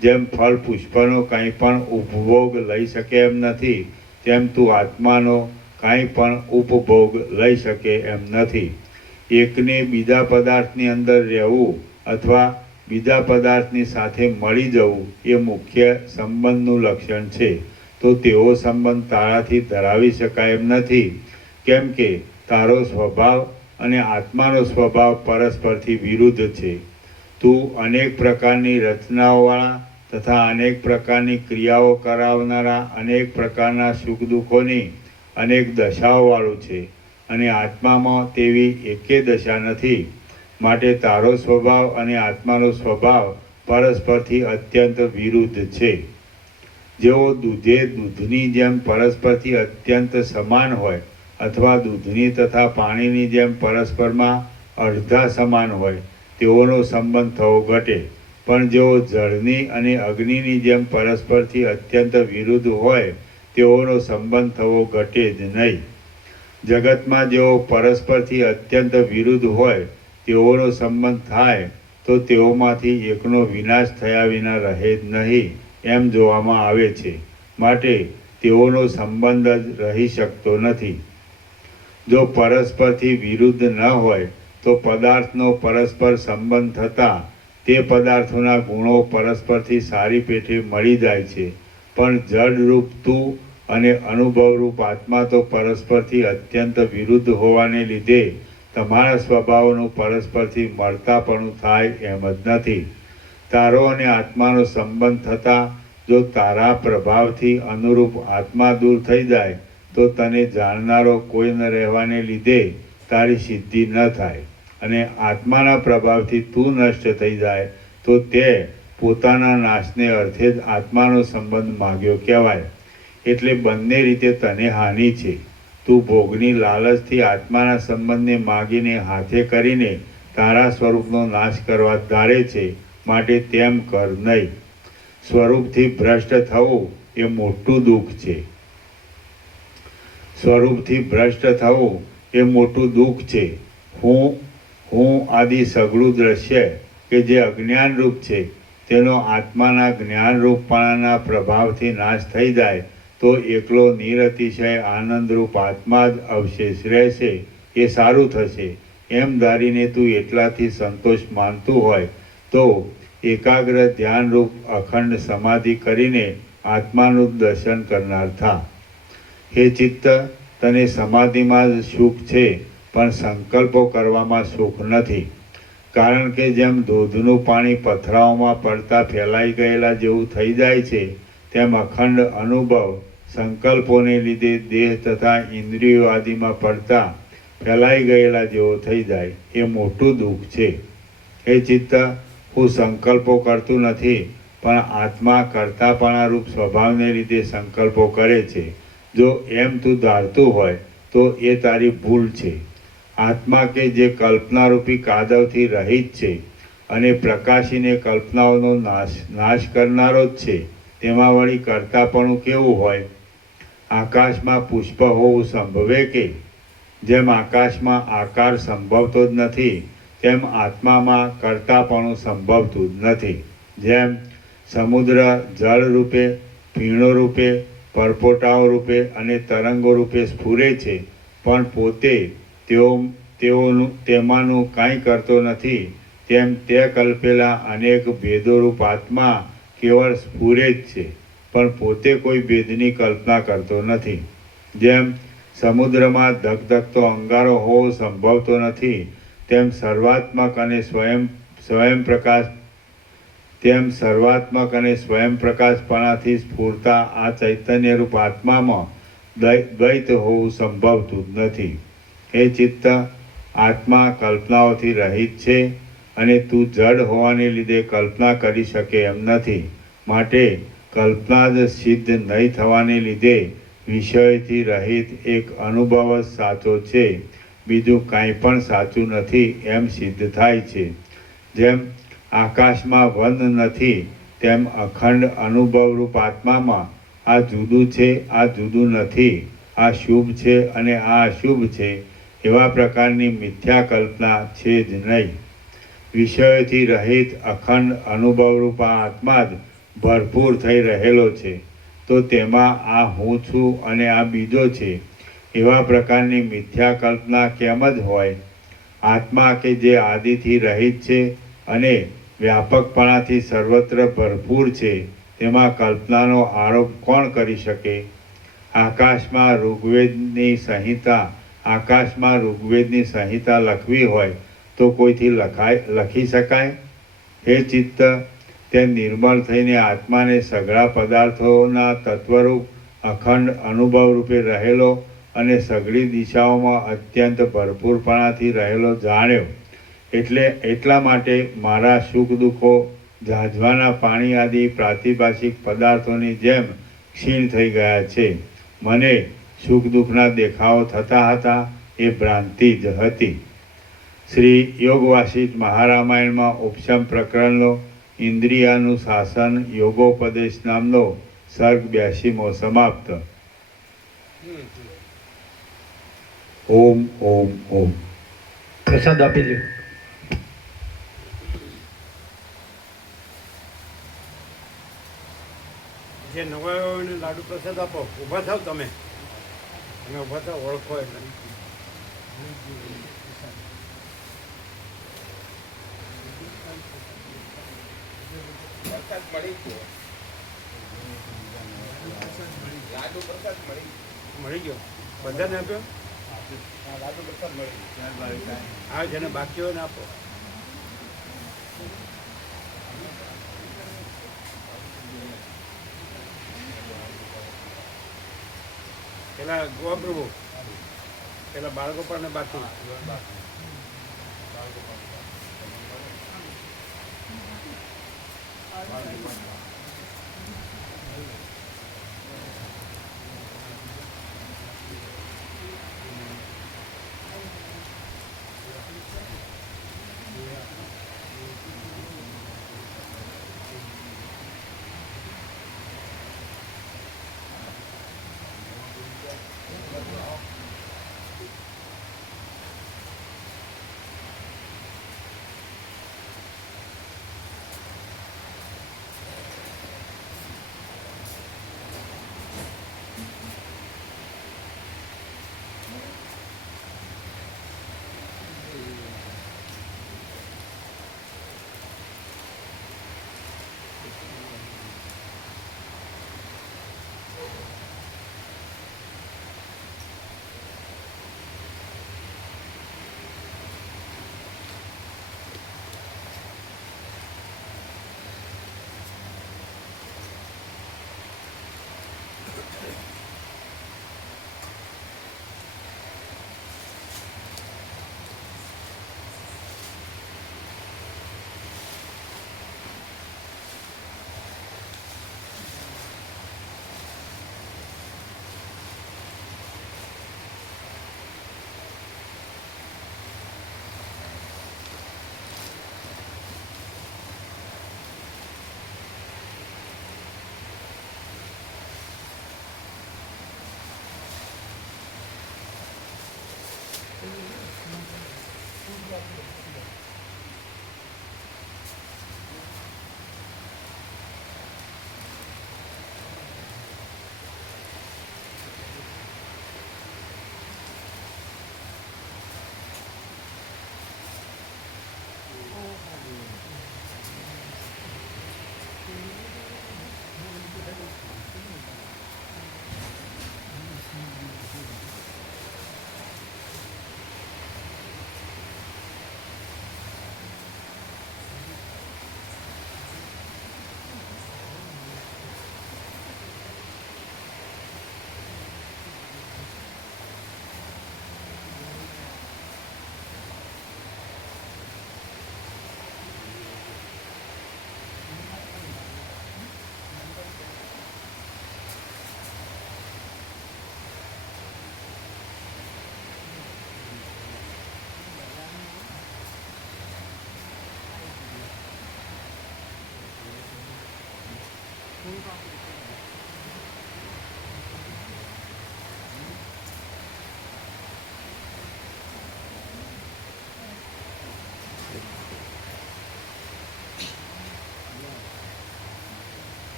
જેમ ફળ પુષ્પનો કંઈ પણ ઉપભોગ લઈ શકે એમ નથી, તેમ તું આત્માનો કાંઈ પણ ઉપભોગ લઈ શકે એમ નથી. એકને બીજા પદાર્થની અંદર રહેવું અથવા બીજા પદાર્થની સાથે મળી જવું એ મુખ્ય સંબંધનું લક્ષણ છે. તો તેવો સંબંધ તારાથી ધરાવી શકાય એમ નથી, કેમ કે તારો સ્વભાવ અને આત્માનો સ્વભાવ પરસ્પરથી વિરુદ્ધ છે. તું અનેક પ્રકારની રચનાઓવાળા તથા અનેક પ્રકારની ક્રિયાઓ કરાવનારા અનેક પ્રકારના સુખ દુઃખોની અનેક દશાઓવાળું છે, અને આત્મામાં તેવી એકે દશા નથી. માટે તારો સ્વભાવ અને આત્માનો સ્વભાવ પરસ્પરથી અત્યંત વિરુદ્ધ છે. જેઓ દૂધે દૂધની જેમ પરસ્પરથી અત્યંત સમાન હોય અથવા દૂધની તથા પાણીની જેમ પરસ્પરમાં અડધા સમાન હોય તેઓનો સંબંધ થવો ઘટે. પણ જેઓ જળની અને અગ્નિની જેમ પરસ્પરથી અત્યંત વિરુદ્ધ હોય તેઓનો સંબંધ થવો ઘટે જ નહીં. જગતમાં જેઓ પરસ્પરથી અત્યંત વિરુદ્ધ હોય તેઓનો સંબંધ થાય તો તેઓમાંથી એકનો વિનાશ થયા વિના રહે જ નહીં એમ જોવામાં આવે છે. માટે તેઓનો સંબંધ જ રહી શકતો નથી. જો પરસ્પરથી વિરુદ્ધ ન હોય તો પદાર્થનો પરસ્પર સંબંધ થતાં તે પદાર્થોના ગુણો પરસ્પરથી સારી પેઠે મળી જાય છે. પણ જડરૂપ તું અને અનુભવરૂપ આત્મા તો પરસ્પરથી અત્યંત વિરુદ્ધ હોવાને લીધે તમારા સ્વભાવનું પરસ્પરથી મળતાપણું થાય એમ જ નથી. તારો અને આત્માનો સંબંધ થતાં જો તારા પ્રભાવથી અનુરૂપ આત્મા દૂર થઈ જાય તો તને જાણનારો કોઈ ન રહેવાને લીધે તારી સિદ્ધિ ન થાય, અને આત્માના પ્રભાવથી તું નષ્ટ થઈ જાય તો તે પોતાના નાશને અર્થે જ આત્માનો સંબંધ માગ્યો કહેવાય. એટલે બંને રીતે તને હાનિ છે. તું ભોગની લાલચથી આત્માના સંબંધને માગીને હાથે કરીને તારા સ્વરૂપનો નાશ કરવા ધારે છે, માટે તેમ કર નહીં. સ્વરૂપથી ભ્રષ્ટ થવું એ મોટું દુઃખ છે. સ્વરૂપથી ભ્રષ્ટ થવું એ મોટું દુઃખ છે. હું આદિ સઘળું દ્રશ્ય કે જે અજ્ઞાનરૂપ છે તેનો આત્માના જ્ઞાનરૂપપણાના પ્રભાવથી નાશ થઈ જાય તો એકલો નિરતિશય આનંદરૂપ આત્મા જ અવશેષ રહેશે. એ સારું થશે એમ ધારીને તું એટલાથી સંતોષ માનતું હોય તો એકાગ્ર ધ્યાનરૂપ અખંડ સમાધિ કરીને આત્માનું દર્શન કરનાર થા. હે ચિત્ત, તને સમાધિમાં જ સુખ છે, પણ સંકલ્પો કરવામાં સુખ નથી. કારણ કે જેમ ધોધનું પાણી પથરાઓમાં પડતા ફેલાઈ ગયેલા જેવું થઈ જાય છે, તેમ અખંડ અનુભવ સંકલ્પોને લીધે દેહ તથા ઇન્દ્રિયો આદિમાં પડતા ફેલાઈ ગયેલા જેવો થઈ જાય એ મોટું દુઃખ છે. હે ચિત્ત, હું સંકલ્પો કરતું નથી, પણ આત્મા કરતાપણારૂપ સ્વભાવને લીધે સંકલ્પો કરે છે. જો એમ તું ધારતું હોય તો એ તારી ભૂલ છે. આત્મા કે જે કલ્પનારૂપી કાદવથી રહિત છે અને પ્રકાશીને કલ્પનાઓનો નાશ કરનારો જ છે, તેમાં વળી કરતાપણું કેવું હોય? આકાશમાં પુષ્પ હોવું સંભવે કે? જેમ આકાશમાં આકાર સંભવતો જ નથી તેમ આત્મામાં કરતાપણું સંભવતું જ નથી. જેમ સમુદ્ર જળ રૂપે, પીણો રૂપે, પરપોટાઓ રૂપે અને તરંગો રૂપે સ્ફુરે છે, પણ પોતે તેમાંનું કાંઈ કરતો નથી, તેમ તે કલ્પેલા અનેક ભેદોરૂપ આત્મા કેવળ સ્ફુરે જ છે, પણ પોતે કોઈ ભેદની કલ્પના કરતો નથી. જેમ સમુદ્રમાં ધગધગતો અંગારો હોવો સંભવતો નથી, તેમ સર્વાત્મક અને સ્વયં પ્રકાશપણાથી સ્ફૂરતા આ ચૈતન્યરૂપ આત્મામાં દ્વૈત હોવું સંભવતું જ નથી. હે ચિત્ત, આત્મા કલ્પનાઓથી રહિત છે અને તું જડ હોવાને લીધે કલ્પના કરી શકે એમ નથી. માટે કલ્પના જ સિદ્ધ નહીં થવાને લીધે વિષયોથી રહિત એક અનુભવ જ સાચો છે, બીજું કાંઈ પણ સાચું નથી એમ સિદ્ધ થાય છે. જેમ આકાશમાં વન નથી તેમ અખંડ અનુભવરૂપ આત્મામાં આ જુદું છે, આ જુદું નથી, આ શુભ છે અને આ અશુભ છે એવા પ્રકારની મિથ્યા કલ્પના છે જ નહીં. વિષયોથી રહિત અખંડ અનુભવરૂપ આ આત્મા જ ભરપૂર થઈ રહેલો છે, તો તેમાં આ હું છું અને આ બીજો છે એવા પ્રકારની મિથ્યા કલ્પના કેમ જ હોય? આત્મા કે જે આદિથી રહિત છે અને વ્યાપકપણાથી સર્વત્ર ભરપૂર છે, તેમાં કલ્પનાનો આરોપ કોણ કરી શકે? આકાશમાં ઋગ્વેદની સંહિતા લખવી હોય તો કોઈથી લખી શકાય? હે ચિત્ત, તે નિર્મળ થઈને આત્માને સઘળા પદાર્થોના તત્વરૂપ અખંડ અનુભવ રૂપે રહેલો અને સઘળી દિશાઓમાં અત્યંત ભરપૂરપણાથી રહેલો જાણ્યો. એટલા માટે મારા સુખ દુઃખો ઝાઝવાના પાણી આદિ પ્રાતિભાષિક પદાર્થોની જેમ ક્ષીણ થઈ ગયા છે. મને સુખ દુઃખના દેખાવો થતા હતા એ ભ્રાંતિ જ હતી. શ્રી યોગ વાસિષ્ઠ મહારામાયણમાં ઉપશમ પ્રકરણનો ઇન્દ્રિયાનુશાસન યોગોપદેશ નામનો સર્ગ 82મો સમાપ્ત. ઓમ ઓમ ઓમ. પ્રસાદ આપી દો. જે નવા હોય એને લાડુ પ્રસાદ આપો. ઊભા થાવ તમે ઊભા થાવ, ઓળખો એટલે. મળી ગયો બધાને આપ્યો. હા, જેને બાકી હોય ને આપો. પેલા ગોવા પ્રભુ, પેલા બાળગોપાલ ને બાકી.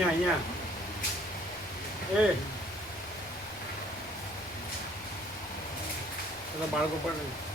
અહીંયા એ બધા બાળકો પણ